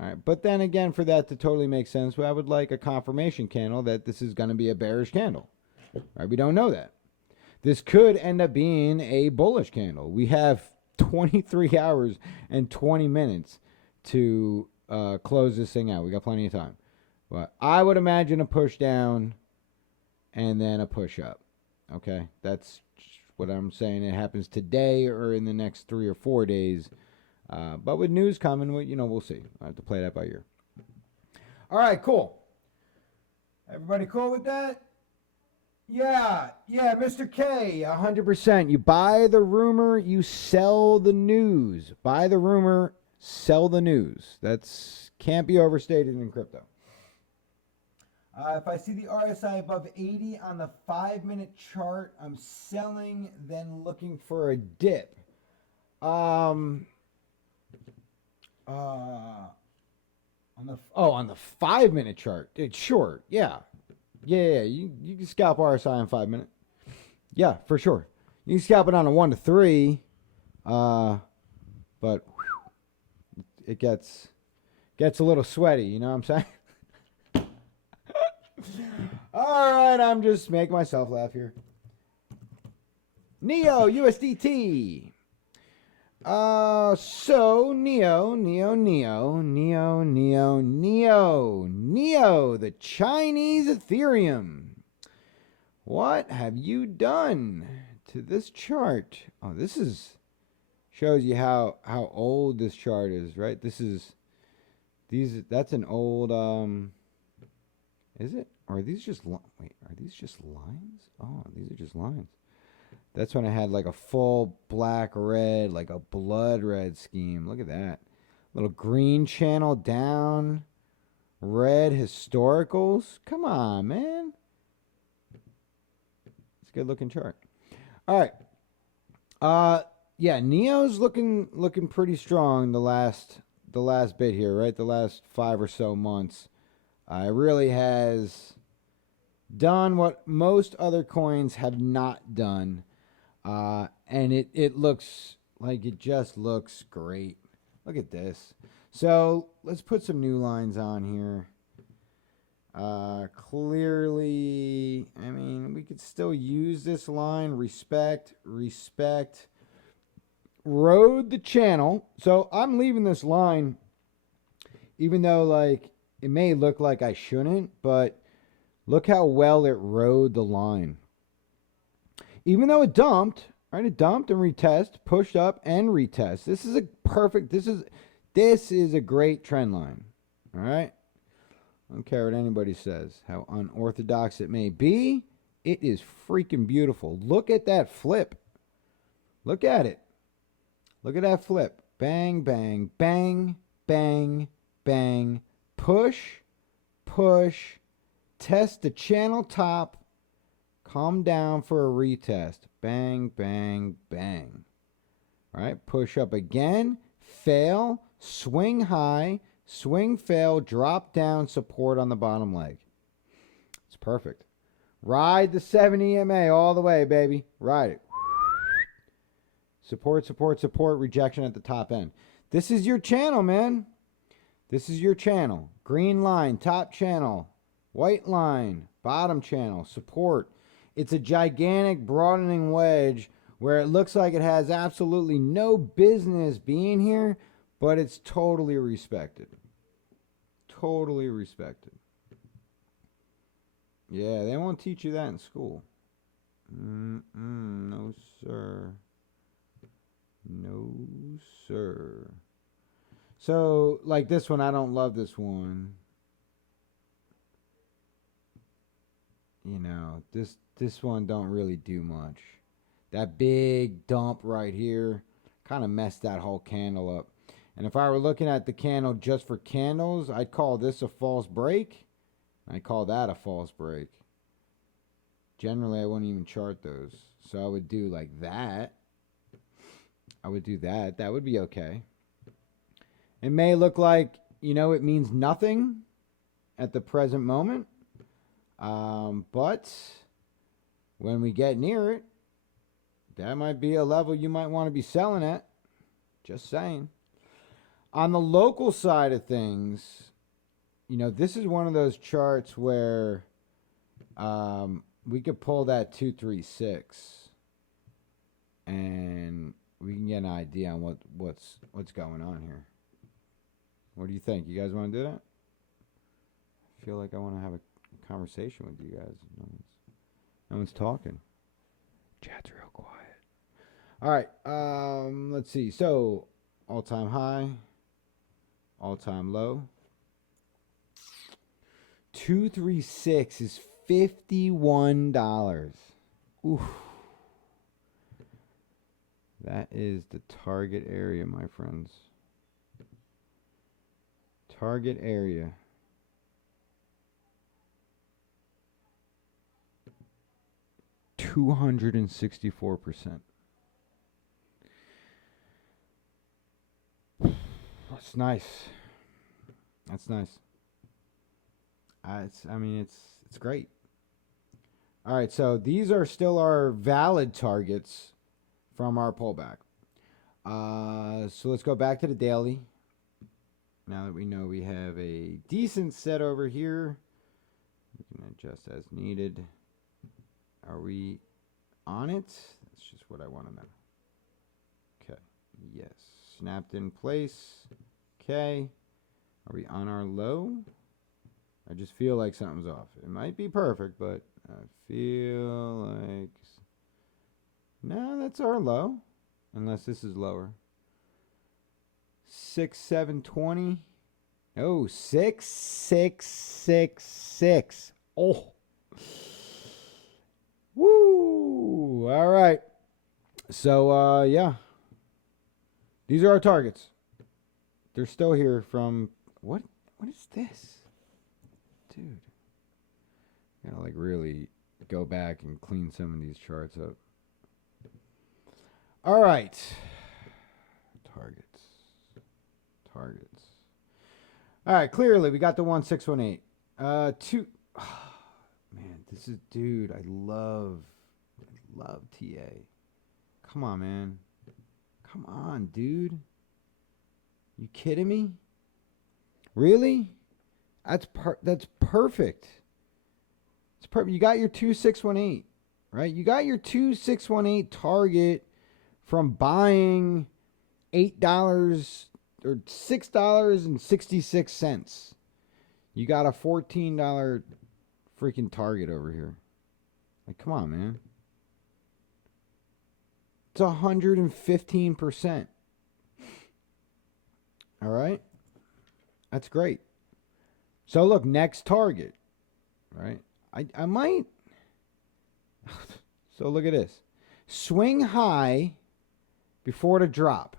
All right, but then again, for that to totally make sense, I would like a confirmation candle that this is going to be a bearish candle. All right, we don't know that. This could end up being a bullish candle. We have 23 hours and 20 minutes to close this thing out. We got plenty of time. But I would imagine a push down and then a push up. Okay, that's what I'm saying. It happens today or in the next 3 or 4 days. But with news coming, we'll see. I have to play that by ear. All right, cool. Everybody cool with that? Yeah, Mr. K, 100%. You buy the rumor, you sell the news. Buy the rumor, sell the news. That's can't be overstated in crypto. If I see the RSI above 80 on the 5-minute chart, I'm selling, then looking for a dip. On the 5-minute chart, it's short. Yeah. You can scalp RSI in 5 minutes. Yeah, for sure. You can scalp it on a 1 to 3, but it gets a little sweaty. You know what I'm saying? All right, I'm just making myself laugh here. Neo USDT. So Neo, the Chinese Ethereum. What have you done to this chart? Oh, this shows you how old this chart is, right? That's an old, is it? Or are these just, are these just lines? Oh, these are just lines. That's when I had like a full black red, like a blood red scheme. Look at that. Little green channel down. Red historicals. Come on, man. It's a good looking chart. All right. Yeah, Neo's looking pretty strong the last bit here, right? The last 5 or so months. It really has done what most other coins have not done. And it looks like it just looks great. Look at this. So let's put some new lines on here. Clearly, I mean, we could still use this line. Respect. Rode the channel. So I'm leaving this line, even though like it may look like I shouldn't, but look how well it rode the line. Even though it dumped, right? It dumped and retest, pushed up and retest. This is a perfect. This is a great trend line. All right. I don't care what anybody says, how unorthodox it may be. It is freaking beautiful. Look at that flip. Look at it. Look at that flip. Bang, bang, bang, bang, bang. Push, push. Test the channel top. Come down for a retest. Bang, bang, bang. All right, push up again. Fail. Swing high. Swing, fail, drop down, support on the bottom leg. It's perfect. Ride the 7 EMA all the way, baby. Ride it. Support, support, support, rejection at the top end. This is your channel, man. This is your channel. Green line, top channel. White line, bottom channel, support. It's a gigantic broadening wedge where it looks like it has absolutely no business being here, but it's totally respected. Totally respected. Yeah, they won't teach you that in school. No, sir. No, sir. So, like this one, I don't love this one. You know, this one don't really do much. That big dump right here kind of messed that whole candle up. And if I were looking at the candle just for candles, I'd call this a false break. I'd call that a false break. Generally, I wouldn't even chart those. So I would do like that. I would do that. That would be okay. It may look like, you know, it means nothing at the present moment. But when we get near it, that might be a level you might want to be selling at. Just saying. On the local side of things, you know, this is one of those charts where we could pull that 236 and we can get an idea on what's going on here. What do you think? You guys want to do that? I feel like I want to have a conversation with you guys. No one's talking. Chat's real quiet. All right. Let's see. So, all-time high, all-time low. 236 is $51. Oof. That is the target area, my friends. Target area. $264. That's nice. That's nice. It's great. All right, so these are still our valid targets from our pullback. So let's go back to the daily. Now that we know we have a decent set over here, we can adjust as needed. Are we on it? That's just what I want to know. Okay. Yes. Snapped in place. Okay. Are we on our low? I just feel like something's off. It might be perfect, but I feel like... No, that's our low. Unless this is lower. 6,720. Oh, 6,666. Oh. Woo! All right. So, yeah. These are our targets. They're still here from... What is this? Dude. Gotta, like, really go back and clean some of these charts up. All right. Targets. All right, clearly we got the 1618. Two. Oh, man, this is... Dude, I love TA. Come on, man. Come on, dude. You kidding me? Really? That's perfect. It's perfect. You got your 2618, right? You got your 2618 target from buying $8 or $6.66. You got a $14 freaking target over here. Like, come on, man. It's 115%. All right? That's great. So look, next target, right? I might. So look at this. Swing high before the drop.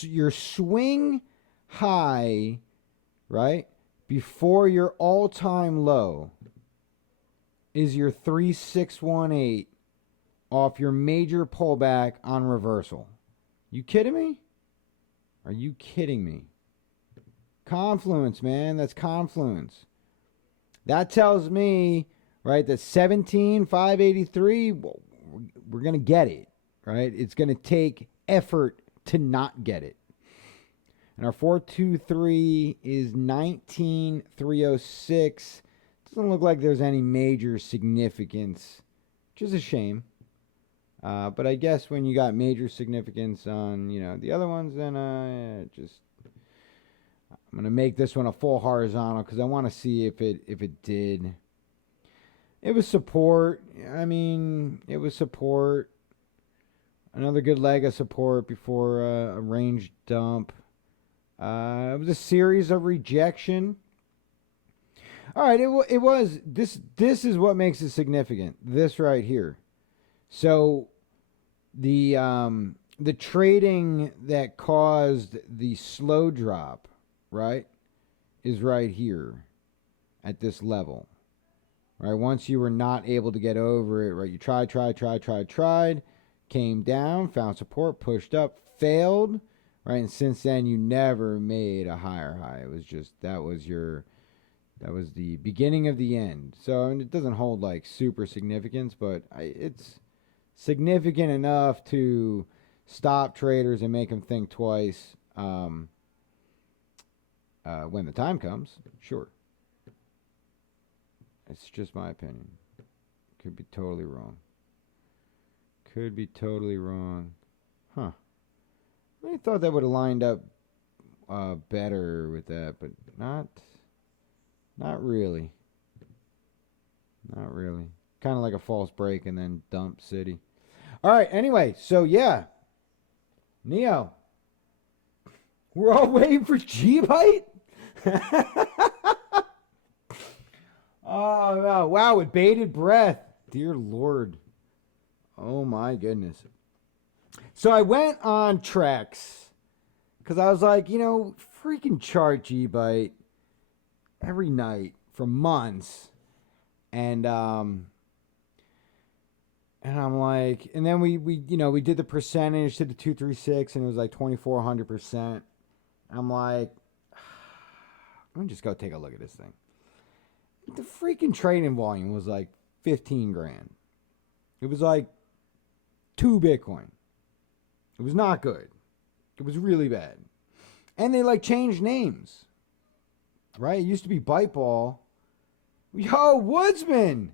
Your swing high, right, before your all-time low is your 3618 off your major pullback on reversal. You kidding me? Are you kidding me? Confluence, man. That's confluence. That tells me, right, that 17,583, we're going to get it, right? It's going to take effort to not get it. And our 423 is 19,306. Doesn't look like there's any major significance, which is a shame. But I guess when you got major significance on, the other ones, then I'm going to make this one a full horizontal because I want to see if it did. It was support. I mean, it was support. Another good leg of support before a range dump. It was a series of rejection. All right, it was. This is what makes it significant. This right here. So the trading that caused the slow drop, right, is right here at this level. Right, once you were not able to get over it, right, you tried, came down, found support, pushed up, failed, right, and since then you never made a higher high. It was just that was the beginning of the end. So I mean, it doesn't hold like super significance, but it's significant enough to stop traders and make them think twice when the time comes. Sure. It's just my opinion. Could be totally wrong. Huh. I thought that would have lined up better with that, but not really. Not really. Kind of like a false break and then dump city. All right, anyway, so yeah. Neo. We're all waiting for G-Byte? Oh, wow, with bated breath. Dear Lord. Oh, my goodness. So I went on Trex because I was like, freaking chart G-Byte every night for months. And I'm like, and then we did the percentage to the 236 and it was like 2,400%. I'm like, let me just go take a look at this thing. The freaking trading volume was like 15 grand. It was like 2 Bitcoin. It was not good. It was really bad. And they like changed names. Right? It used to be Byteball. Yo, Woodsman!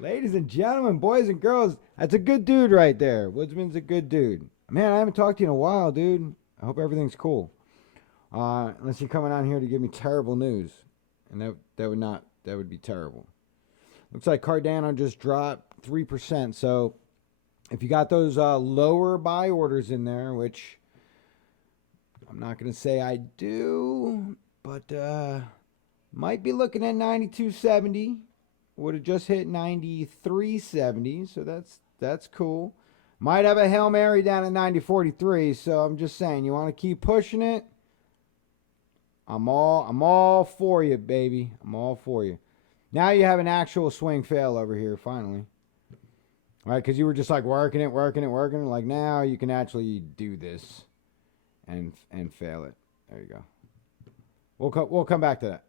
Ladies and gentlemen, boys and girls, that's a good dude right there. Woodsman's a good dude. Man, I haven't talked to you in a while, dude. I hope everything's cool. Unless you're coming on here to give me terrible news. And that would be terrible. Looks like Cardano just dropped 3%. So if you got those lower buy orders in there, which I'm not going to say I do, but might be looking at 92.70. Would have just hit 93.70, so that's cool. Might have a Hail Mary down at 90.43, so I'm just saying, you want to keep pushing it? I'm all for you, baby. I'm all for you. Now you have an actual swing fail over here, finally. All right, because you were just like working it. Like now you can actually do this and fail it. There you go. We'll come back to that.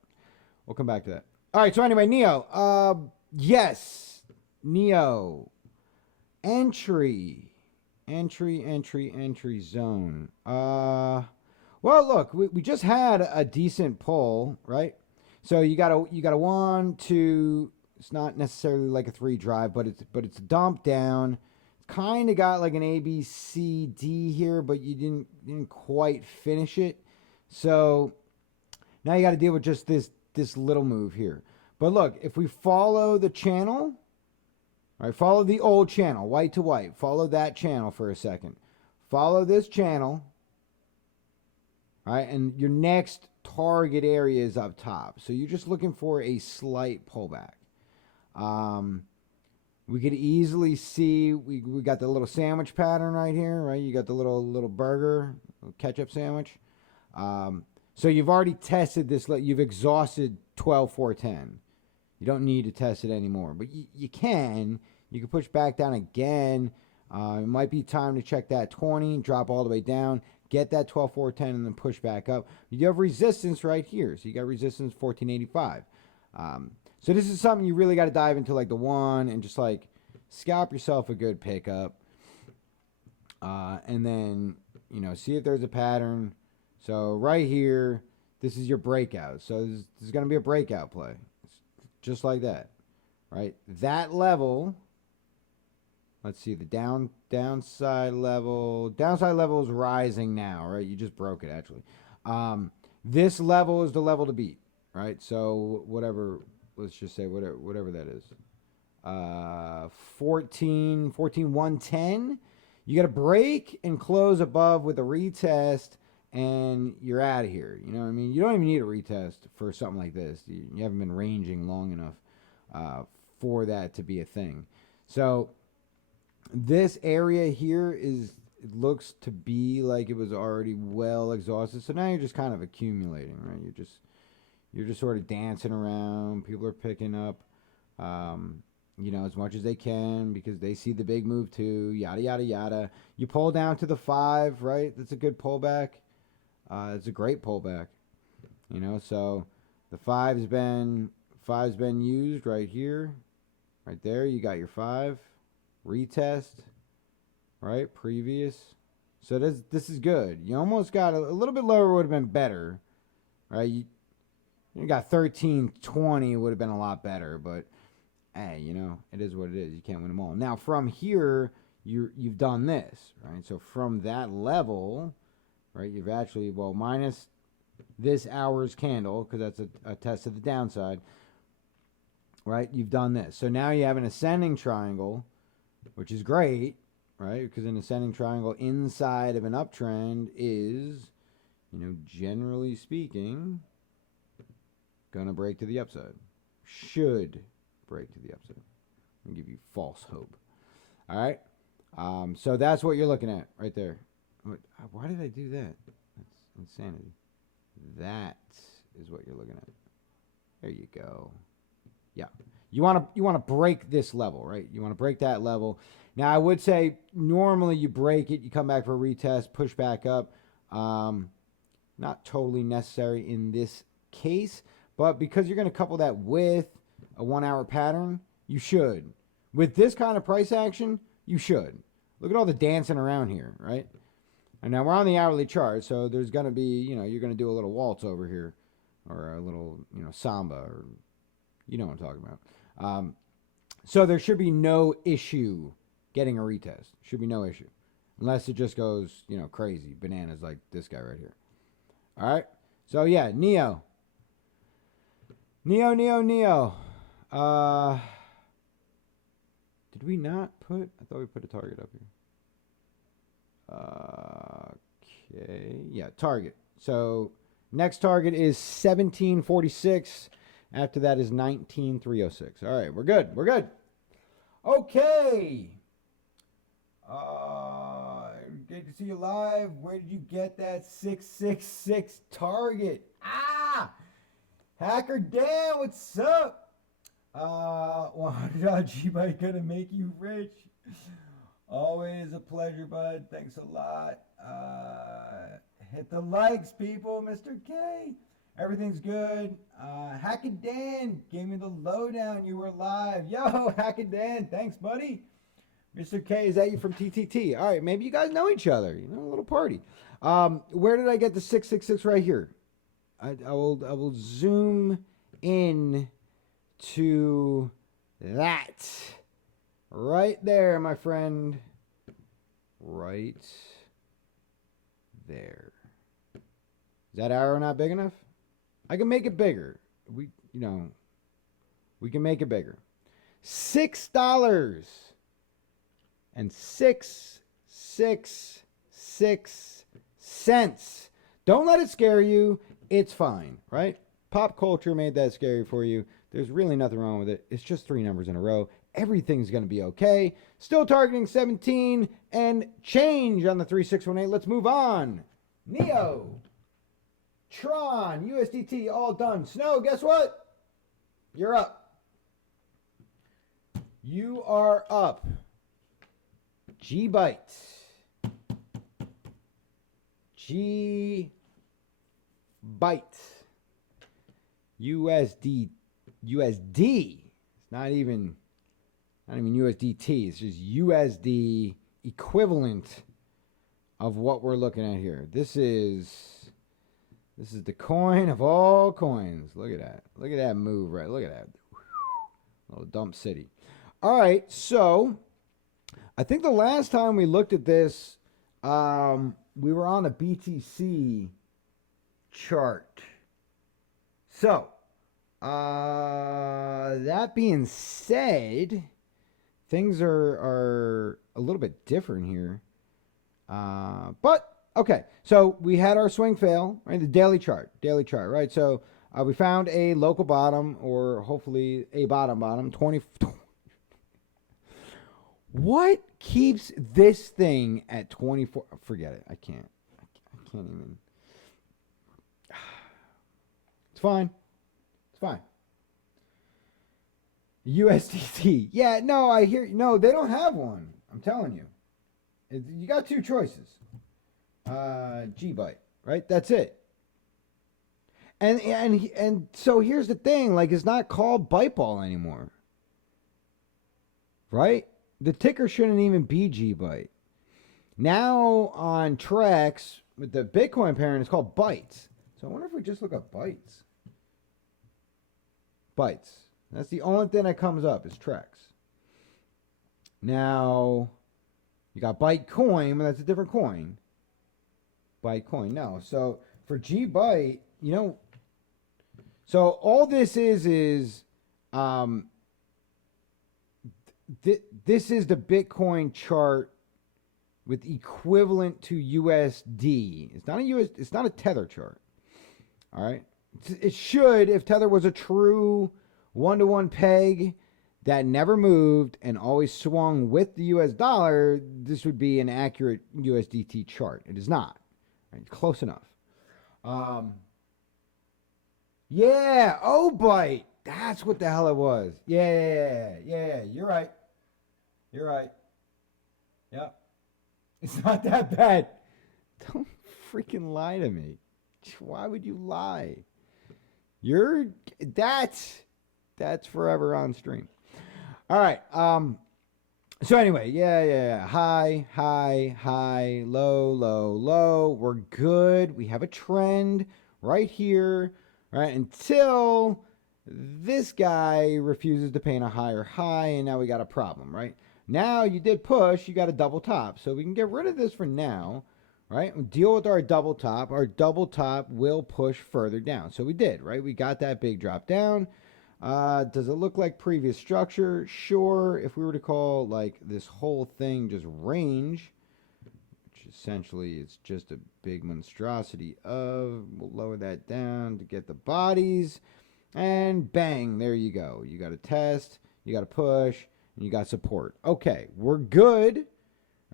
We'll come back to that. All right, so anyway, Neo. Yes. Neo. Entry zone. Well, look, we just had a decent pull, right? So you got a 1, 2. It's not necessarily like a 3 drive, but it's a dump down. Kind of got like an A, B, C, D here, but you didn't quite finish it. So now you got to deal with just this little move here. But look, if we follow the channel, right? Follow the old channel, white to white. Follow that channel for a second. Follow this channel. All right, and your next target area is up top. So you're just looking for a slight pullback. We could easily see we got the little sandwich pattern right here, right? You got the little burger, little ketchup sandwich. So you've already tested this. You've exhausted 12,410. You don't need to test it anymore, but you can. You can push back down again. It might be time to check that 20, drop all the way down. Get that 12,410 and then push back up. You have resistance right here. So you got resistance 1485. So this is something you really got to dive into like the 1 and just like scalp yourself a good pickup. And then, see if there's a pattern. So right here, this is your breakout. So this is going to be a breakout play. Just like that, right? That level... Let's see, the downside level. Downside level is rising now, right? You just broke it, actually. This level is the level to beat, right? So whatever, let's just say whatever that is. 110. You got to break and close above with a retest, and you're out of here. You know what I mean? You don't even need a retest for something like this. You haven't been ranging long enough for that to be a thing. So... this area here it looks to be like it was already well exhausted. So now you're just kind of accumulating, right? You're just sort of dancing around. People are picking up, as much as they can because they see the big move too. Yada yada yada. You pull down to the 5, right? That's a good pullback. It's a great pullback. So the 5's been used right here, right there. You got your 5. Retest, right? Previous. So this is good. You almost got a little bit lower would have been better, right? You got 1320 would have been a lot better, but hey, it is what it is. You can't win them all. Now from here, you've done this, right? So from that level, right? You've actually minus this hour's candle because that's a test of the downside, right? You've done this. So now you have an ascending triangle. Which is great, right? Because an ascending triangle inside of an uptrend is, generally speaking, going to break to the upside. Should break to the upside. I'm going to give you false hope. All right? So that's what you're looking at right there. Why did I do that? That's insanity. That is what you're looking at. There you go. Yeah. You want to break this level, right? You want to break that level. Now, I would say normally you break it, you come back for a retest, push back up. Not totally necessary in this case, but because you're going to couple that with a 1-hour pattern, you should. With this kind of price action, you should. Look at all the dancing around here, right? And now we're on the hourly chart, so there's going to be, you're going to do a little waltz over here or a little, samba or you know what I'm talking about. So there should be no issue getting a retest. Should be no issue. Unless it just goes, crazy. Bananas like this guy right here. All right. So, yeah, Neo. Neo. Did we not put... I thought we put a target up here. Okay. Yeah, target. So, next target is 1746. After that is 19,306. All right, we're good. Okay. Good to see you live. Where did you get that 666 target? Hacker Dan, what's up? $100 G-Bite gonna make you rich. Always a pleasure, bud. Thanks a lot. Hit the likes, people. Mr. K. Everything's good. Hackin' Dan gave me the lowdown. You were live. Yo, Hackin' Dan. Thanks, buddy. Mr. K, is that you from TTT? All right, maybe you guys know each other. You know, a little party. Where did I get the 666 right here? I will zoom in to that. Right there, my friend. Right there. Is that arrow not big enough? I can make it bigger. We can make it bigger. $6.666. Don't let it scare you. It's fine, right? Pop culture made that scary for you. There's really nothing wrong with it. It's just 3 numbers in a row. Everything's going to be okay. Still targeting 17 and change on the 3618. Let's move on. Neo, Tron, USDT, all done. Snow, guess what? You're up. You are up. G-Byte. G-Byte. USD. It's not even USDT. It's just USD equivalent of what we're looking at here. This is the coin of all coins. Look at that. Look at that move, right? Look at that. Little dump city. All right, so I think the last time we looked at this, we were on a BTC chart. So, that being said, things are a little bit different here. But, okay, so we had our swing fail, right? The daily chart, right? So we found a local bottom, or hopefully a bottom, 20. What keeps this thing at 24? Forget it. I can't even. It's fine. USDT. Yeah, no, I hear. No, they don't have one. I'm telling you. You got 2 choices. G-Byte, right? That's it. And so here's the thing. Like, it's not called Byteball anymore. Right? The ticker shouldn't even be G-Byte. Now on Trex, with the Bitcoin parent, it's called Bytes. So I wonder if we just look up Bytes. Bytes. That's the only thing that comes up is Trex. Now, you got Bytecoin, but that's a different coin. Bytecoin, no. So for G-Byte, so all this is this is the Bitcoin chart with equivalent to USD. It's not a Tether chart. All right. It should, if Tether was a true 1-to-1 peg that never moved and always swung with the US dollar, this would be an accurate USDT chart. It is not. Right? Close enough. Yeah, Byte. That's what the hell it was. Yeah. You're right. Yep. It's not that bad. Don't freaking lie to me. Why would you lie? That's forever on stream. All right. So anyway, yeah. High, low. We're good. We have a trend right here, right? Until this guy refuses to paint a higher high, and now we got a problem, right? Now you did push, you got a double top. So we can get rid of this for now, right? Deal with our double top. Our double top will push further down. So we did, right? We got that big drop down. Does it look like previous structure? Sure. If we were to call like this whole thing just range, which essentially is just a big monstrosity of, we'll lower that down to get the bodies, and bang, there you go. You got a test, you got a push, and you got support. Okay, we're good.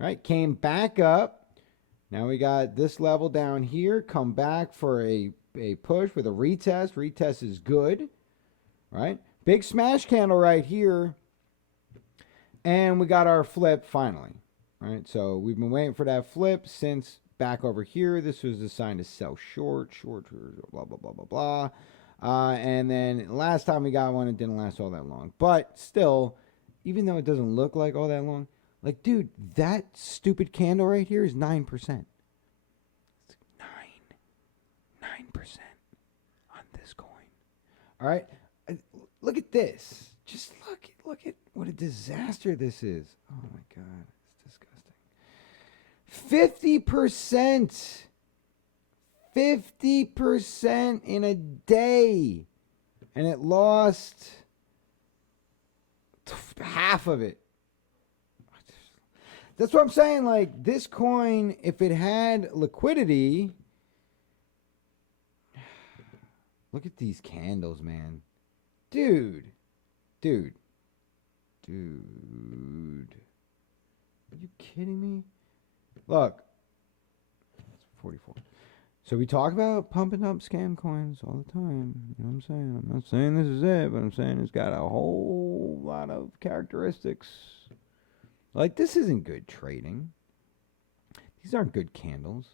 right? Came back up. Now we got this level down here. Come back for a push with a retest. Retest is good, right? Big smash candle right here. And we got our flip finally, right? So we've been waiting for that flip since back over here. This was a sign to sell short, blah, blah, blah, blah, blah. And then last time we got one, it didn't last all that long. But still, even though it doesn't look like all that long, like, dude, that stupid candle right here is 9%. It's 9% on this coin. All right? Look at this. Just look at what a disaster this is. Oh, my God. It's disgusting. 50%. 50% in a day. And it lost half of it. That's what I'm saying. Like, this coin, if it had liquidity, look at these candles, man. Dude. Are you kidding me? Look. 44. So we talk about pumping up scam coins all the time. You know what I'm saying? I'm not saying this is it, but I'm saying it's got a whole lot of characteristics. Like, this isn't good trading. These aren't good candles.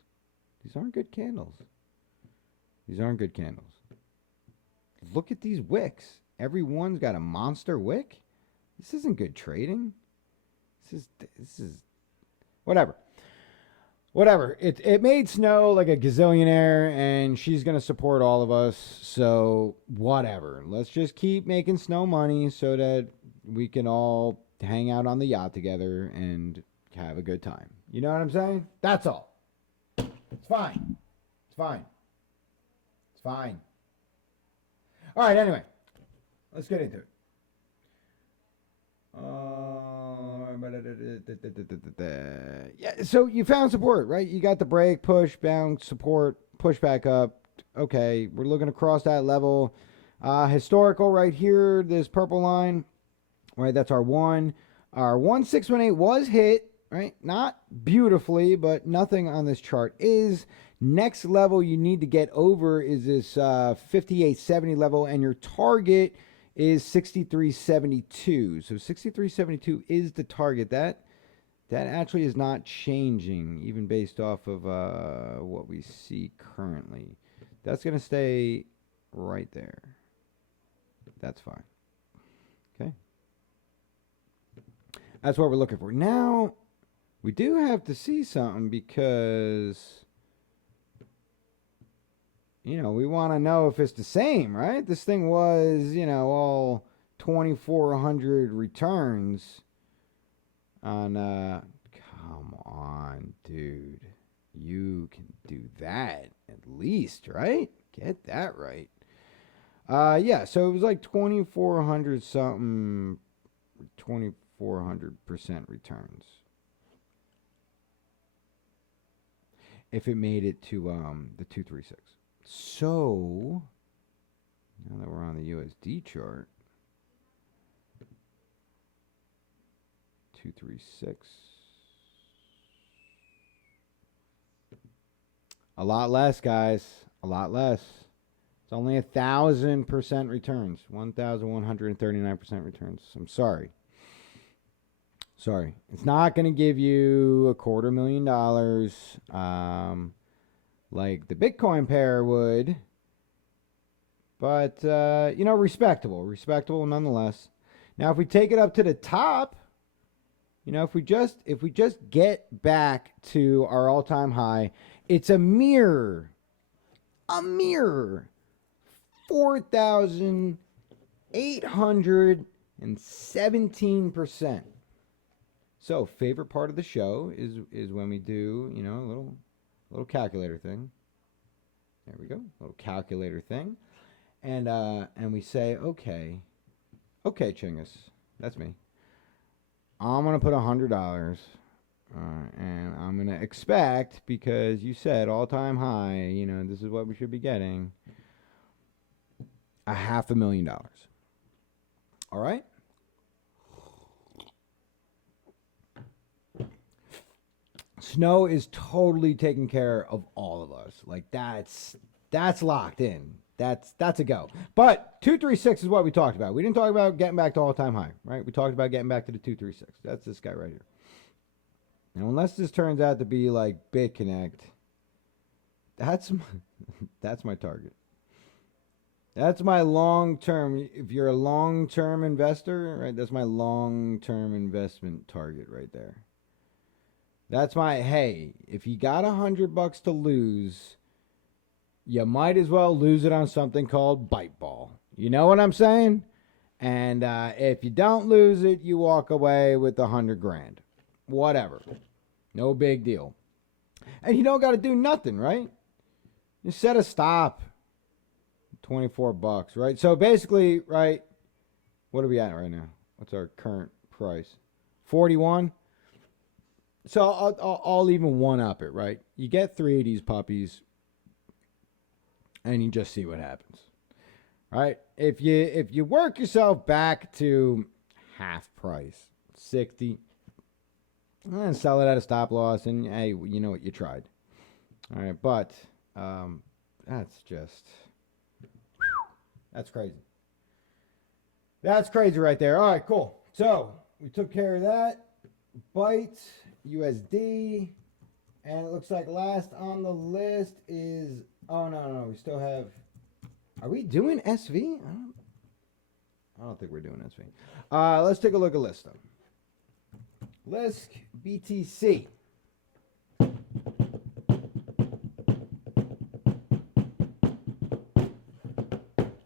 Look at these wicks. Every one's got a monster wick. This isn't good trading. This is whatever. It made Snow like a gazillionaire, and she's gonna support all of us. So whatever. Let's just keep making Snow money so that we can all hang out on the yacht together and have a good time. You know what I'm saying? That's all. It's fine. All right. Anyway, let's get into it. Yeah, so you found support, right? You got the break, push, bounce, support, push back up. Okay, we're looking across that level. Historical right here, this purple line, right? That's our one. Our 1618 was hit, right? Not beautifully, but nothing on this chart is. Next level you need to get over is this 5870 level, and your target is 6372. So 6372 is the target. That actually is not changing, even based off of what we see currently. That's going to stay right there. That's fine. Okay. That's what we're looking for. Now, we do have to see something because, you know, we want to know if it's the same, right? This thing was, you know, all 2,400 returns on, come on, dude. You can do that at least, right? Get that right. Yeah, so it was like 2,400 something, 2,400% returns. If it made it to the 236. So, now that we're on the USD chart, 236. A lot less, guys. A lot less. It's only 1,000% returns. 1,139% returns. I'm sorry. It's not going to give you $250,000 like the Bitcoin pair would. But, you know, respectable. Respectable nonetheless. Now, if we take it up to the top, you know, if we just get back to our all-time high, it's a mere 4,817%. So, favorite part of the show is when we do, you know, a little calculator thing. There we go, little calculator thing, and we say, okay, Chingus, that's me. I'm gonna put $100, and I'm gonna expect, because you said all-time high, you know, this is what we should be getting, $500,000. All right. Snow is totally taking care of all of us. Like that's locked in. That's a go. But 236 is what we talked about. We didn't talk about getting back to all time high, right? We talked about getting back to the 236. That's this guy right here. Now, unless this turns out to be like BitConnect, that's my, that's my target. That's my long term. If you're a long term investor, right? That's my long term investment target right there. That's my hey. If you got $100 to lose, you might as well lose it on something called Bite Ball. You know what I'm saying? And if you don't lose it, you walk away with 100 grand. Whatever. No big deal. And you don't got to do nothing, right? You set a stop. $24, right? So basically, right, what are we at right now? What's our current price? 41. So I'll even one up it, right? You get 3 of these puppies and you just see what happens. Right? If you work yourself back to half price, 60, and sell it at a stop loss, and hey, you know what, you tried. All right, but that's just that's crazy. That's crazy right there. All right, cool. So we took care of that. Byte, USD, and it looks like last on the list is, oh no, we still have, are we doing SV? I don't think we're doing SV. Let's take a look at Lisk. Lisk BTC.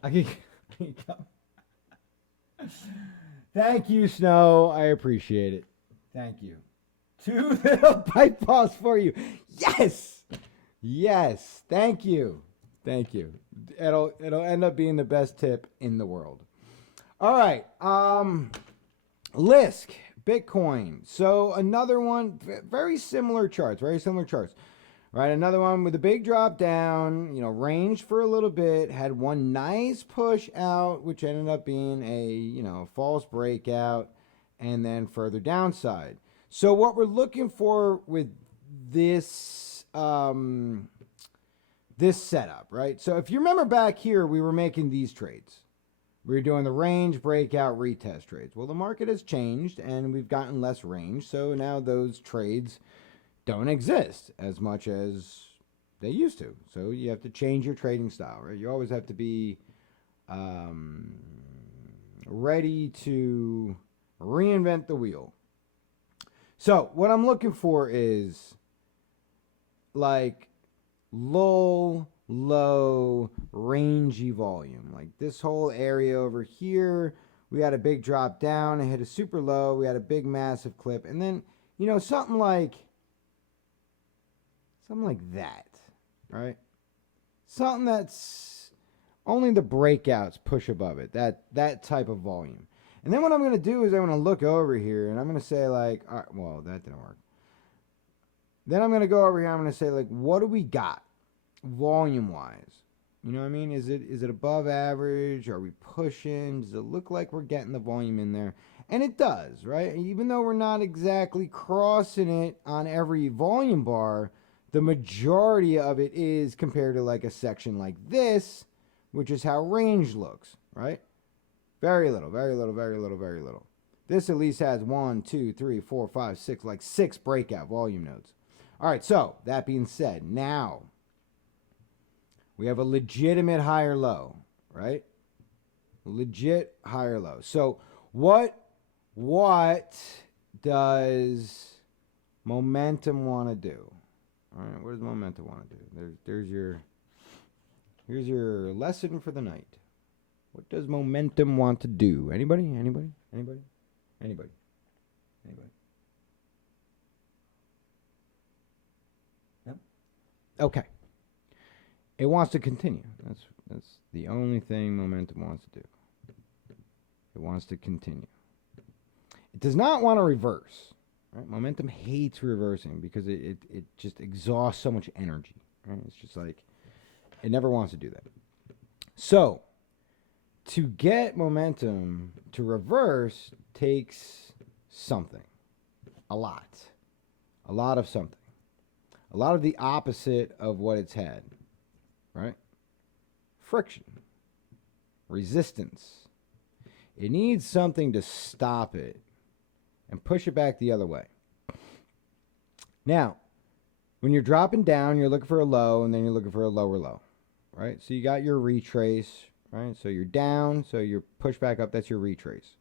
I can come. Thank you, Snow. I appreciate it. Thank you. 2 little pipe balls for you. Yes. Yes. Thank you. Thank you. It'll end up being the best tip in the world. All right. Lisk, Bitcoin. So another one, very similar charts. Right, another one with a big drop down, ranged for a little bit, had one nice push out, which ended up being a, false breakout, and then further downside. So what we're looking for with this this setup, right? So if you remember back here, we were making these trades. We were doing the range, breakout, retest trades. Well, the market has changed, and we've gotten less range, so now those trades don't exist as much as they used to. So you have to change your trading style, right? You always have to be ready to reinvent the wheel. So what I'm looking for is like low, rangy volume. Like this whole area over here, we had a big drop down and hit a super low. We had a big, massive clip. And then, something like that, right? Something that's only the breakouts push above it, that type of volume. And then what I'm going to do is I'm going to look over here and I'm going to say like, all right, well, that didn't work. Then I'm going to go over here. I'm going to say like, what do we got volume wise? You know what I mean? Is it above average? Are we pushing? Does it look like we're getting the volume in there? And it does, right? Even though we're not exactly crossing it on every volume bar, the majority of it is compared to like a section like this, which is how range looks, right? Very little. This at least has 1, 2, 3, 4, 5, 6, like 6 breakout volume nodes. All right, so that being said, now we have a legitimate higher low, right? Legit higher low. So what does momentum want to do? All right, what does momentum want to do? Here's your lesson for the night. What does momentum want to do? Anybody? No? Okay. It wants to continue. That's the only thing momentum wants to do. It wants to continue. It does not want to reverse. Right? Momentum hates reversing because it just exhausts so much energy. Right? It's just like it never wants to do that. So to get momentum to reverse takes something. A lot of something. a lot of the opposite of what it's had, right? Friction, resistance. It needs something to stop it and push it back the other way. Now, when you're dropping down, you're looking for a low, and then you're looking for a lower low, right? So you got your retrace, right? So you're down, so you're pushed back up. That's your retrace.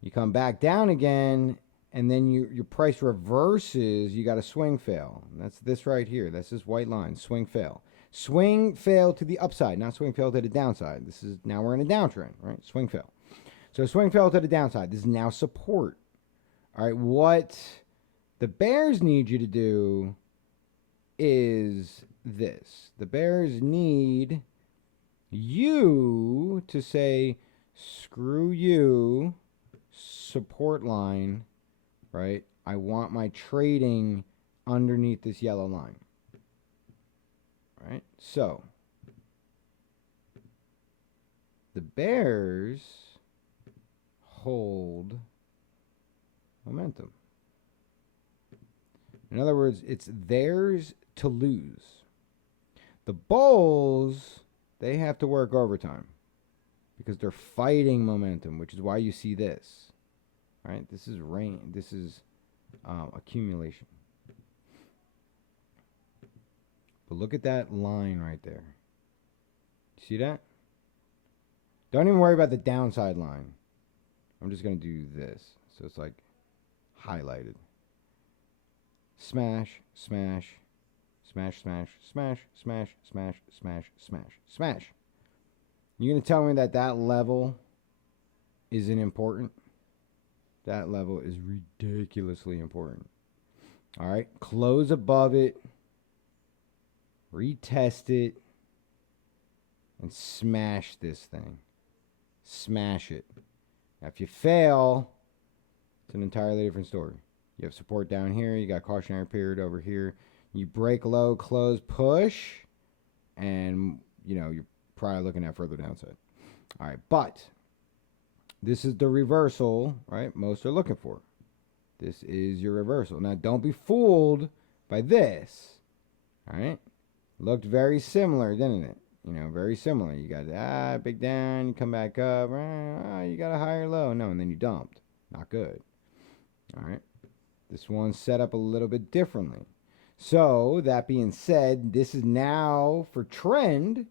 You come back down again, and then your price reverses. You got a swing fail. And that's this right here. That's this white line, swing fail. Swing fail to the upside, not swing fail to the downside. This is now we're in a downtrend, right? Swing fail. So swing fail to the downside. This is now support. All right, what the bears need you to do is this. The bears need you to say, screw you, support line, right? I want my trading underneath this yellow line. Right? So, the bears hold momentum. In other words, it's theirs to lose. The bulls, they have to work overtime because they're fighting momentum, which is why you see this. Right? This is rain. This is accumulation. But look at that line right there. See that? Don't even worry about the downside line. I'm just going to do this. So it's like highlighted. Smash, smash, smash, smash, smash, smash, smash, smash, smash, smash. You're going to tell me that that level isn't important? That level is ridiculously important. All right. Close above it. Retest it. And smash this thing. Smash it. Now, if you fail, it's an entirely different story. You have support down here. You got cautionary period over here. You break low, close, push. And, you know, you're probably looking at further downside. All right. But this is the reversal, right? Most are looking for. This is your reversal. Now, don't be fooled by this. All right? Looked very similar, didn't it? You know, very similar. You got big down, you come back up, you got a higher low. No, and then you dumped. Not good. All right? This one's set up a little bit differently. So, that being said, this is now, for trend,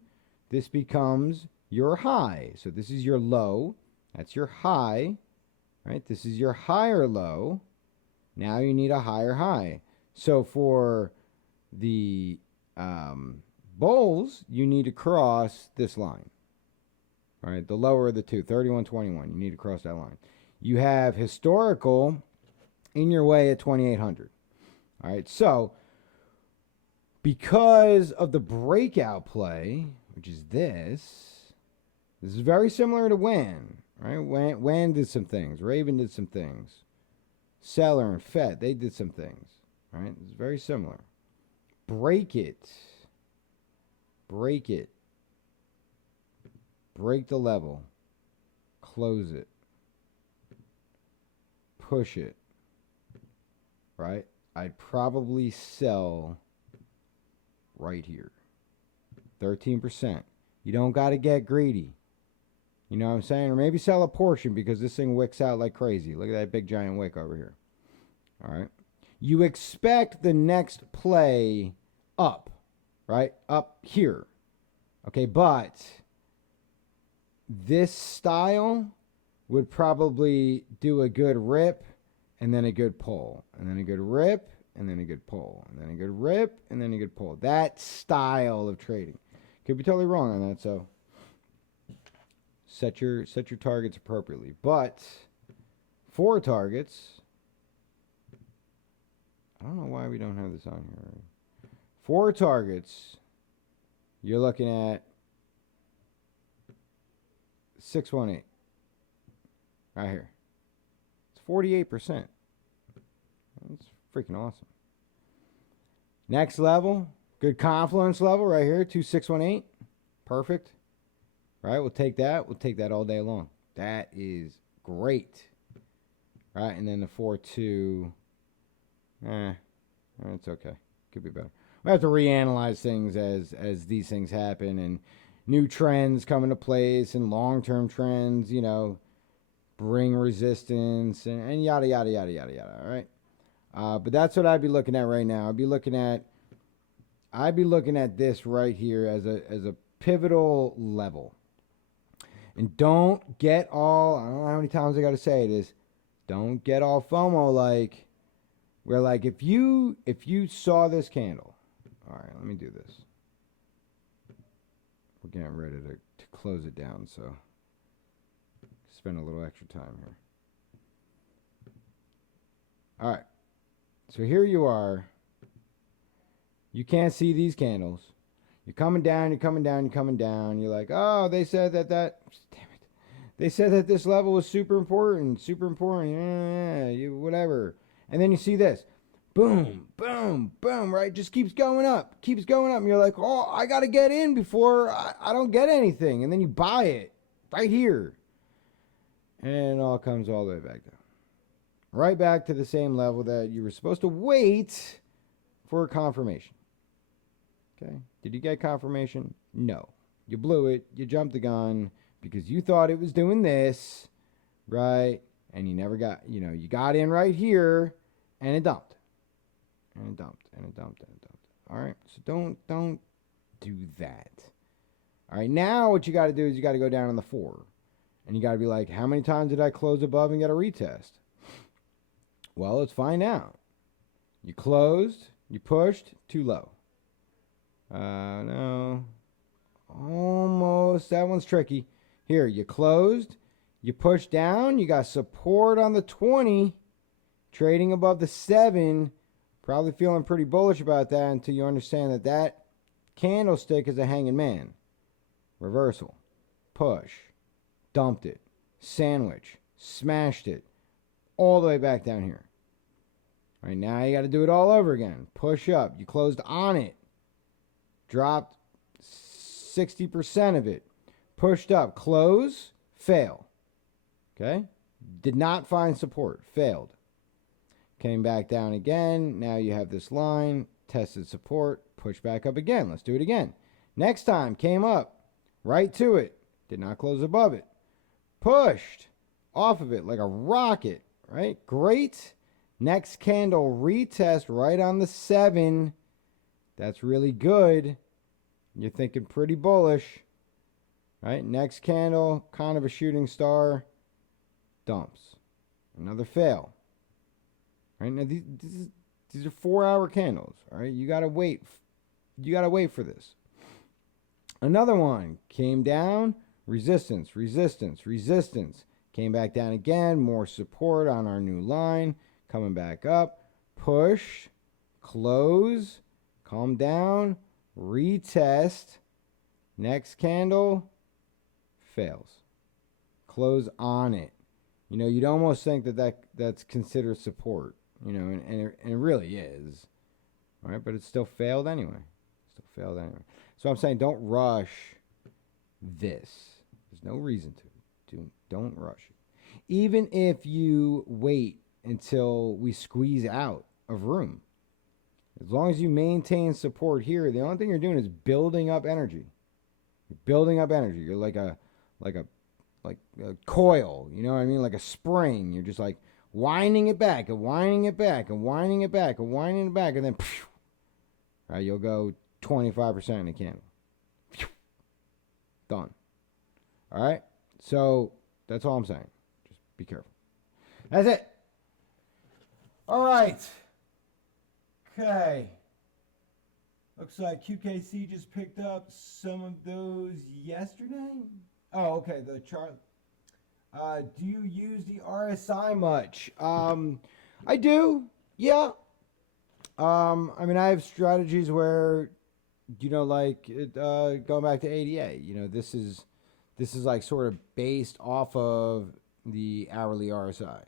this becomes your high. So, this is your low. That's your high, right? This is your higher low. Now you need a higher high. So for the bulls, you need to cross this line, right? The lower of the two, 31.21. You need to cross that line. You have historical in your way at 2,800. All right, so because of the breakout play, which is this is very similar to WAN. Right? WAN did some things. Raven did some things. Seller and FET, they did some things. Right? It's very similar. Break it. Break it. Break the level. Close it. Push it. Right? I'd probably sell right here. 13%. You don't got to get greedy. You know what I'm saying? Or maybe sell a portion because this thing wicks out like crazy. Look at that big giant wick over here. All right. You expect the next play up, right? Up here. Okay, but this style would probably do a good rip and then a good pull. And then a good rip and then a good pull. And then a good rip and then a good pull. That style of trading. Could be totally wrong on that, so set your targets appropriately. But for targets, I don't know why we don't have this on here. For targets, you're looking at 618 right here. It's 48%. That's freaking awesome. Next level, good confluence level right here, 2618. Perfect. Right, we'll take that. We'll take that all day long. That is great. Right, and then the 4-2. It's okay. Could be better. we have to reanalyze things as these things happen and new trends come into place and long-term trends, bring resistance and yada yada yada yada yada. All right, but that's what I'd be looking at right now. I'd be looking at this right here as a pivotal level. And don't get all, I don't know how many times I got to say this, don't get all FOMO like, where like if you saw this candle, all right, let me do this. We're getting ready to close it down, so spend a little extra time here. All right, so here you are. You can't see these candles. You're coming down, you're coming down, you're coming down. You're like, oh, they said that damn it. They said that this level was super important, whatever. And then you see this. Boom, boom, boom, right? Just keeps going up. And you're like, oh, I got to get in before I don't get anything. And then you buy it right here. And it all comes all the way back down. Right back to the same level that you were supposed to wait for confirmation. Okay? Did you get confirmation? No. You blew it. You jumped the gun because you thought it was doing this, right? And you never got, you got in right here and it dumped. And it dumped. All right? So don't do that. All right? Now what you got to do is you got to go down on the 4. And you got to be like, how many times did I close above and get a retest? Well, let's find out. You closed, you pushed, too low. No. Almost. That one's tricky. Here, you closed, you pushed down, you got support on the 20, trading above the 7. Probably feeling pretty bullish about that until you understand that that candlestick is a hanging man. Reversal. Push. Dumped it. Sandwich. Smashed it. All the way back down here. All right, now you got to do it all over again. Push up. You closed on it. Dropped 60% of it. Pushed up. Close. Fail. Okay? Did not find support. Failed. Came back down again. Now you have this line. Tested support. Push back up again. Let's do it again. Next time. Came up. Right to it. Did not close above it. Pushed off of it like a rocket. Right? Great. Next candle. Retest right on the 7. That's really good. You're thinking pretty bullish. Right? Next candle, kind of a shooting star. Dumps. Another fail. Right? Now these are 4-hour candles. All right? You gotta wait. You gotta wait for this. Another one came down. Resistance. Came back down again. More support on our new line. Coming back up. Push. Close. Calm down. Retest. Next candle. Fails. Close on it. You'd almost think that's considered support. And it really is. All right, but it still failed anyway. So I'm saying don't rush this. There's no reason to. Don't rush it. Even if you wait until we squeeze out of room. As long as you maintain support here, the only thing you're doing is building up energy. You're building up energy. You're like a coil, you know what I mean? Like a spring. You're just like winding it back and winding it back and winding it back and winding it back, and then right, you'll go 25% in a candle. Done. All right? So that's all I'm saying. Just be careful. That's it. All right. Okay. Looks like QKC just picked up some of those yesterday. Oh, okay. The chart. Do you use the RSI much? I do. Yeah. I have strategies where, like going back to ADA. This is like sort of based off of the hourly RSI.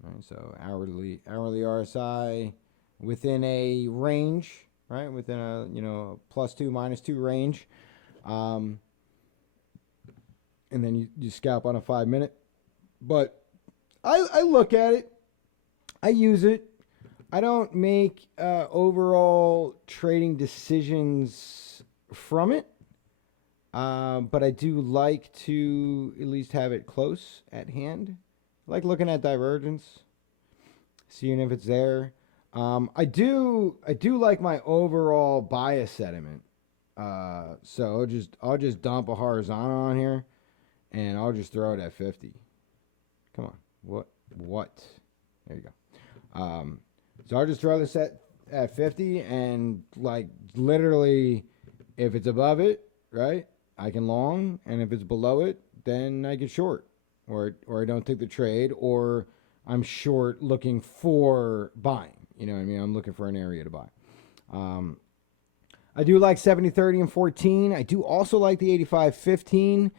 Right, so hourly RSI within a range, right? Within a +2, -2 range. And then you scalp on a 5-minute. But I look at it. I use it. I don't make overall trading decisions from it, but I do like to at least have it close at hand. I like looking at divergence, seeing if it's there. I do like my overall bias sediment. So I'll just dump a horizontal on here, and I'll just throw it at 50. Come on, what? There you go. So I'll just throw this at 50, and like literally, if it's above it, right, I can long, and if it's below it, then I get short, or I don't take the trade, or I'm short looking for buying. You know what I mean? I'm looking for an area to buy. I do like 70, 30, and 14. I do also like the 85, 15,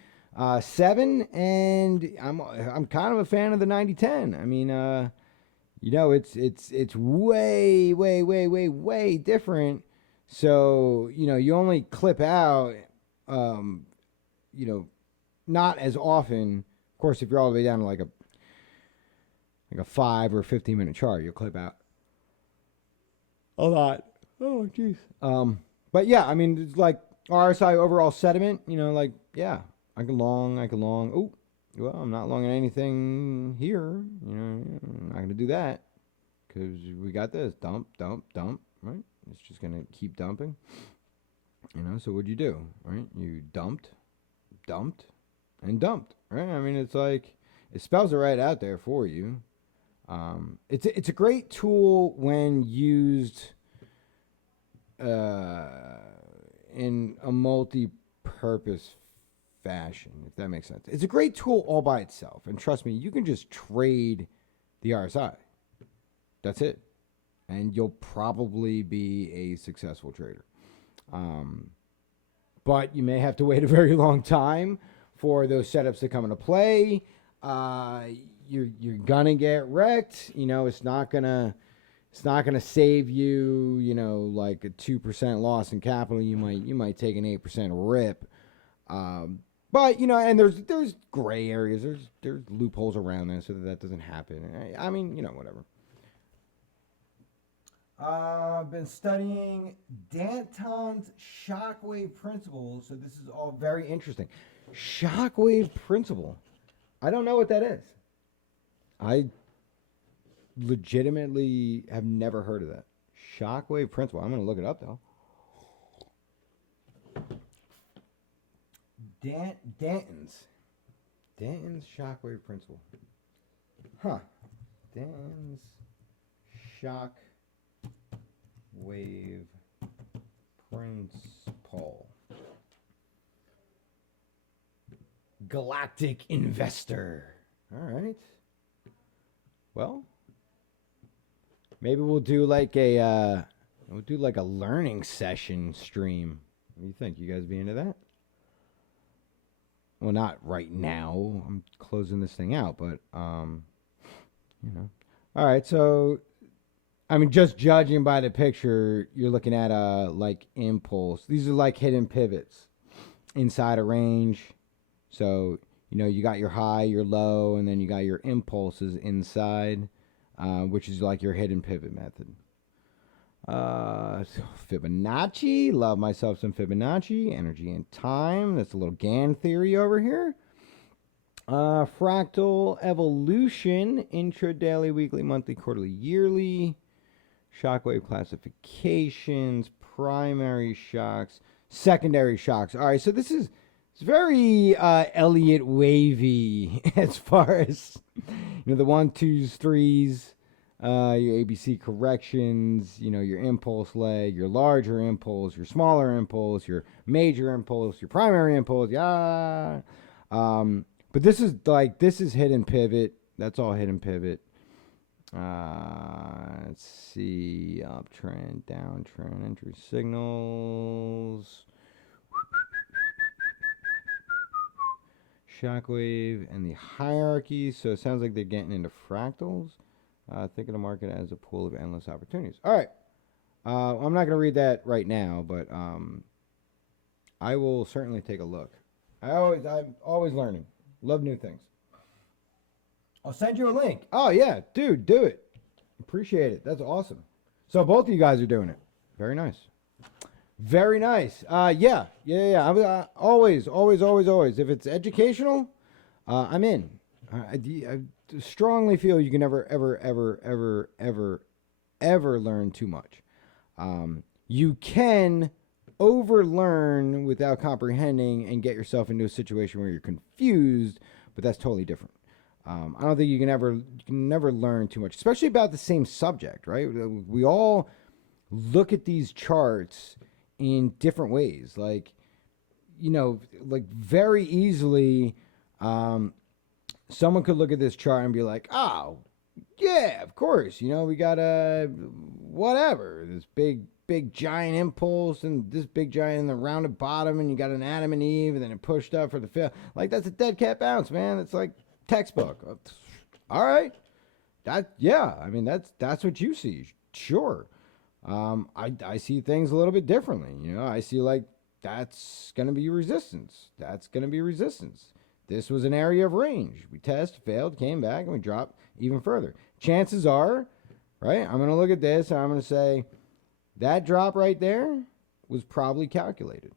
7, and I'm kind of a fan of the 90, 10. I mean, it's way, way, way, way, way different. So, you only clip out, not as often. Of course, if you're all the way down to like a 5 or 15-minute chart, you'll clip out a lot. Oh, jeez. But yeah, I mean, it's like RSI overall sediment, yeah, I can long. Oh, well, I'm not longing anything here. I'm not going to do that because we got this dump, right? It's just going to keep dumping. So what'd you do, right? You dumped, and dumped, right? I mean, it's like, it spells it right out there for you. It's a great tool when used in a multi-purpose fashion, if that makes sense. It's a great tool all by itself, and trust me, you can just trade the RSI. That's it, and you'll probably be a successful trader. But you may have to wait a very long time for those setups to come into play. You're gonna get wrecked. It's not gonna save you. Like a 2% loss in capital. You might take an 8% rip. But and there's gray areas. There's loopholes around there so that doesn't happen. I mean, whatever. I've been studying Danton's shockwave principle, so this is all very interesting. Shockwave principle. I don't know what that is. I legitimately have never heard of that. Shockwave principle. I'm going to look it up, though. Danton's shockwave principle. Huh. Danton's shockwave principle. Galactic investor. All right. Well, maybe we'll do like a learning session stream. What do you think? You guys be into that? Well, not right now. I'm closing this thing out, but All right, so I mean, just judging by the picture, you're looking at like impulse. These are like hidden pivots inside a range. So, you got your high, your low, and then you got your impulses inside, which is like your hidden pivot method. Fibonacci, love myself some Fibonacci. Energy and time, that's a little Gann theory over here. Fractal evolution, intra-daily, weekly, monthly, quarterly, yearly. Shockwave classifications, primary shocks, secondary shocks. All right, so it's very Elliott wavy as far as the 1, 2s, 3s, your ABC corrections, your impulse leg, your larger impulse, your smaller impulse, your major impulse, your primary impulse. Yeah. But this is hidden pivot. That's all hidden pivot. Let's see, uptrend, downtrend, entry signals, shockwave, and the hierarchy. So it sounds like they're getting into fractals. Think of the market as a pool of endless opportunities. All right. I'm not going to read that right now, but I will certainly take a look. I'm always learning. Love new things. I'll send you a link. Oh, yeah. Dude, do it. Appreciate it. That's awesome. So both of you guys are doing it. Very nice. Very nice. Yeah. I always. If it's educational, I'm in. I strongly feel you can never, ever learn too much. You can overlearn without comprehending and get yourself into a situation where you're confused, but that's totally different. I don't think you can never learn too much, especially about the same subject, right? We all look at these charts in different ways. Like, like very easily, someone could look at this chart and be like, oh, yeah, of course. We got whatever, this big giant impulse and this big giant in the rounded bottom, and you got an Adam and Eve, and then it pushed up for the fail. Like, that's a dead cat bounce, man. It's like textbook. All right. That's what you see. Sure. I see things a little bit differently. I see like that's going to be resistance. That's going to be resistance. This was an area of range. We test, failed, came back, and we dropped even further. Chances are, right, I'm going to look at this and I'm going to say that drop right there was probably calculated,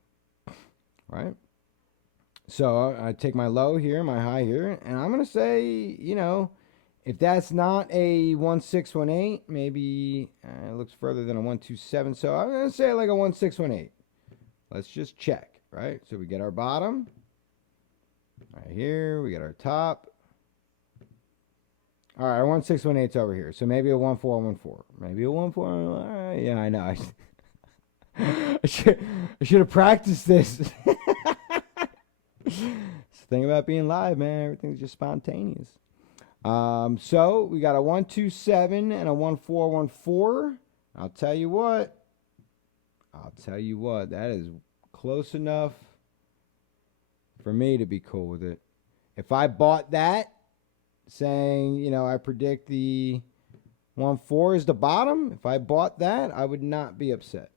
right? So I take my low here, my high here, and I'm going to say, if that's not a 1618, maybe it looks further than a 127. So I'm going to say like a 1618. Let's just check, right? So we get our bottom right here. We get our top. All right, our 1618's over here. So maybe a 1414. Maybe a 14. All right, yeah, I know. I should have practiced this. It's the thing about being live, man. Everything's just spontaneous. So we got a 127 and a 1414. I'll tell you what, that is close enough for me to be cool with it. If I bought that, saying, I predict the 1.4 is the bottom, if I bought that, I would not be upset.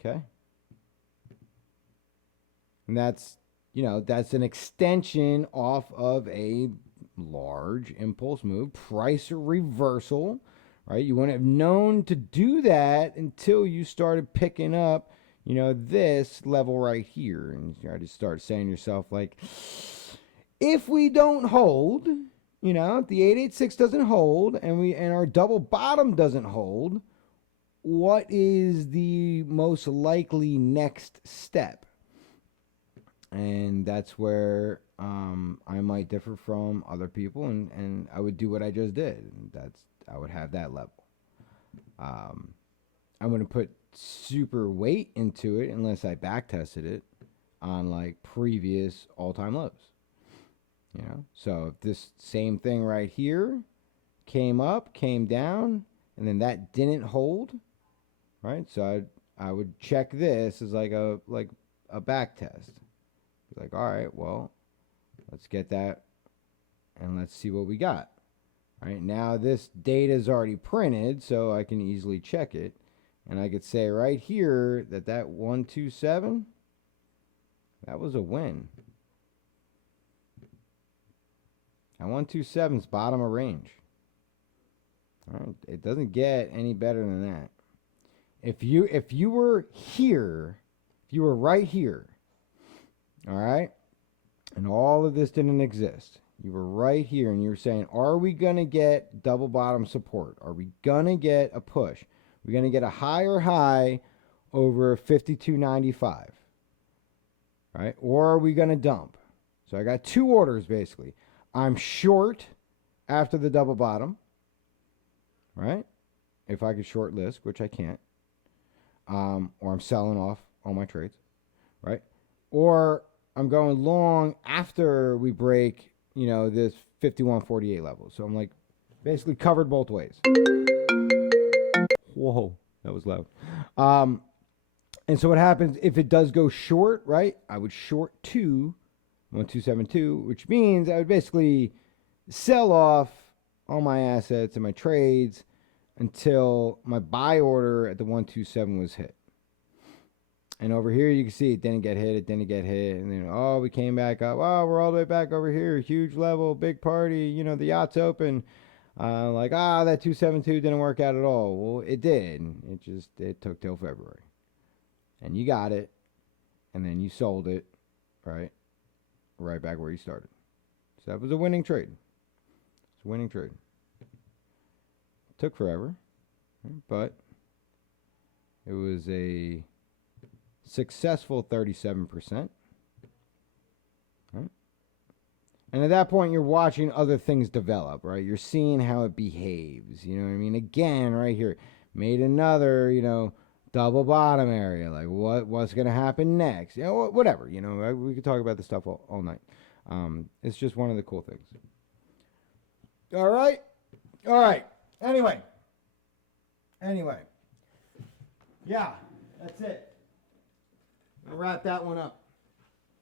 Okay? And that's an extension off of a large impulse move, price reversal, right? You wouldn't have known to do that until you started picking up, this level right here. And you just start saying to yourself, like, if we don't hold, if the 886 doesn't hold and our double bottom doesn't hold, what is the most likely next step? And that's where I might differ from other people, and I would do what I just did. I would have that level. I'm going to put super weight into it unless I back tested it on like previous all-time lows. So if this same thing right here came up, came down, and then that didn't hold, right? So I would check this as like a back test. Like, all right, well, let's get that and let's see what we got. All right, now this data is already printed, so I can easily check it. And I could say right here that 127, that was a win. That 127's bottom of range. All right, it doesn't get any better than that. If you were here, if you were right here, all right, and all of this didn't exist, you were right here and you were saying, are we going to get double bottom support? Are we going to get a push? We're going to get a higher high over 52.95, right? Or are we going to dump? So I got two orders basically. I'm short after the double bottom, right? If I could short list, which I can't, or I'm selling off all my trades, right? Or I'm going long after we break, this 51.48 level. So I'm like basically covered both ways. Whoa, that was loud. And so what happens if it does go short, right? I would short 1272, which means I would basically sell off all my assets and my trades until my buy order at the 127 was hit. And over here, you can see it didn't get hit, and then, we came back up. Oh, we're all the way back over here. Huge level, big party, the yacht's open. Like, that 272 didn't work out at all. Well, it did. It took till February. And you got it. And then you sold it, right? Right back where you started. So that was a winning trade. It's a winning trade. Took forever, but it was a successful 37%. Right? And at that point, you're watching other things develop, right? You're seeing how it behaves. You know what I mean? Again, right here, made another, double bottom area. Like, what's going to happen next? Whatever. We could talk about this stuff all night. It's just one of the cool things. All right. Anyway. Yeah, that's it. I'll wrap that one up.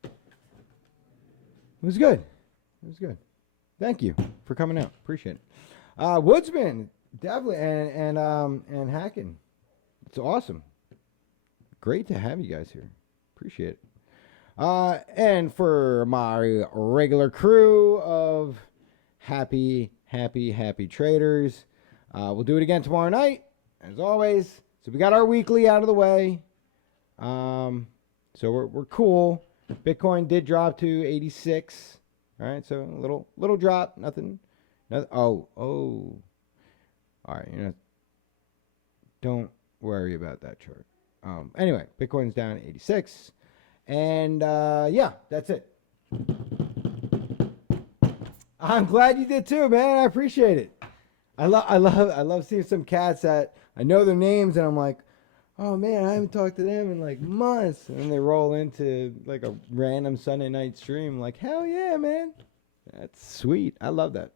It was good. Thank you for coming out. Appreciate it. Woodsman, definitely, and Hacking. It's awesome. Great to have you guys here. Appreciate it. And for my regular crew of happy traders, we'll do it again tomorrow night, as always. So we got our weekly out of the way. So we're cool. Bitcoin did drop to 86. All right, so a little drop, nothing. Oh. All right, don't worry about that chart. Anyway, Bitcoin's down 86, and yeah, that's it. I'm glad you did too, man. I appreciate it. I love seeing some cats that I know their names, and I'm like, oh man, I haven't talked to them in like months, and then they roll into like a random Sunday night stream. Like, hell yeah, man, that's sweet. I love that.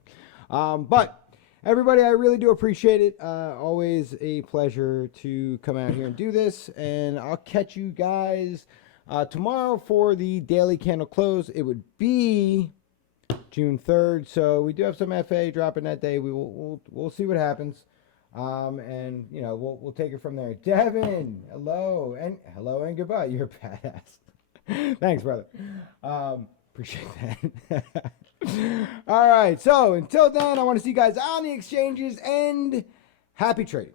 But everybody, I really do appreciate it. Always a pleasure to come out here and do this, and I'll catch you guys tomorrow for the daily candle close. It would be June 3rd, so we do have some FA dropping that day. We'll see what happens. And we'll take it from there. Devin, hello and goodbye. You're a badass. Thanks, brother. Appreciate that. All right. So until then, I want to see you guys on the exchanges, and happy trading.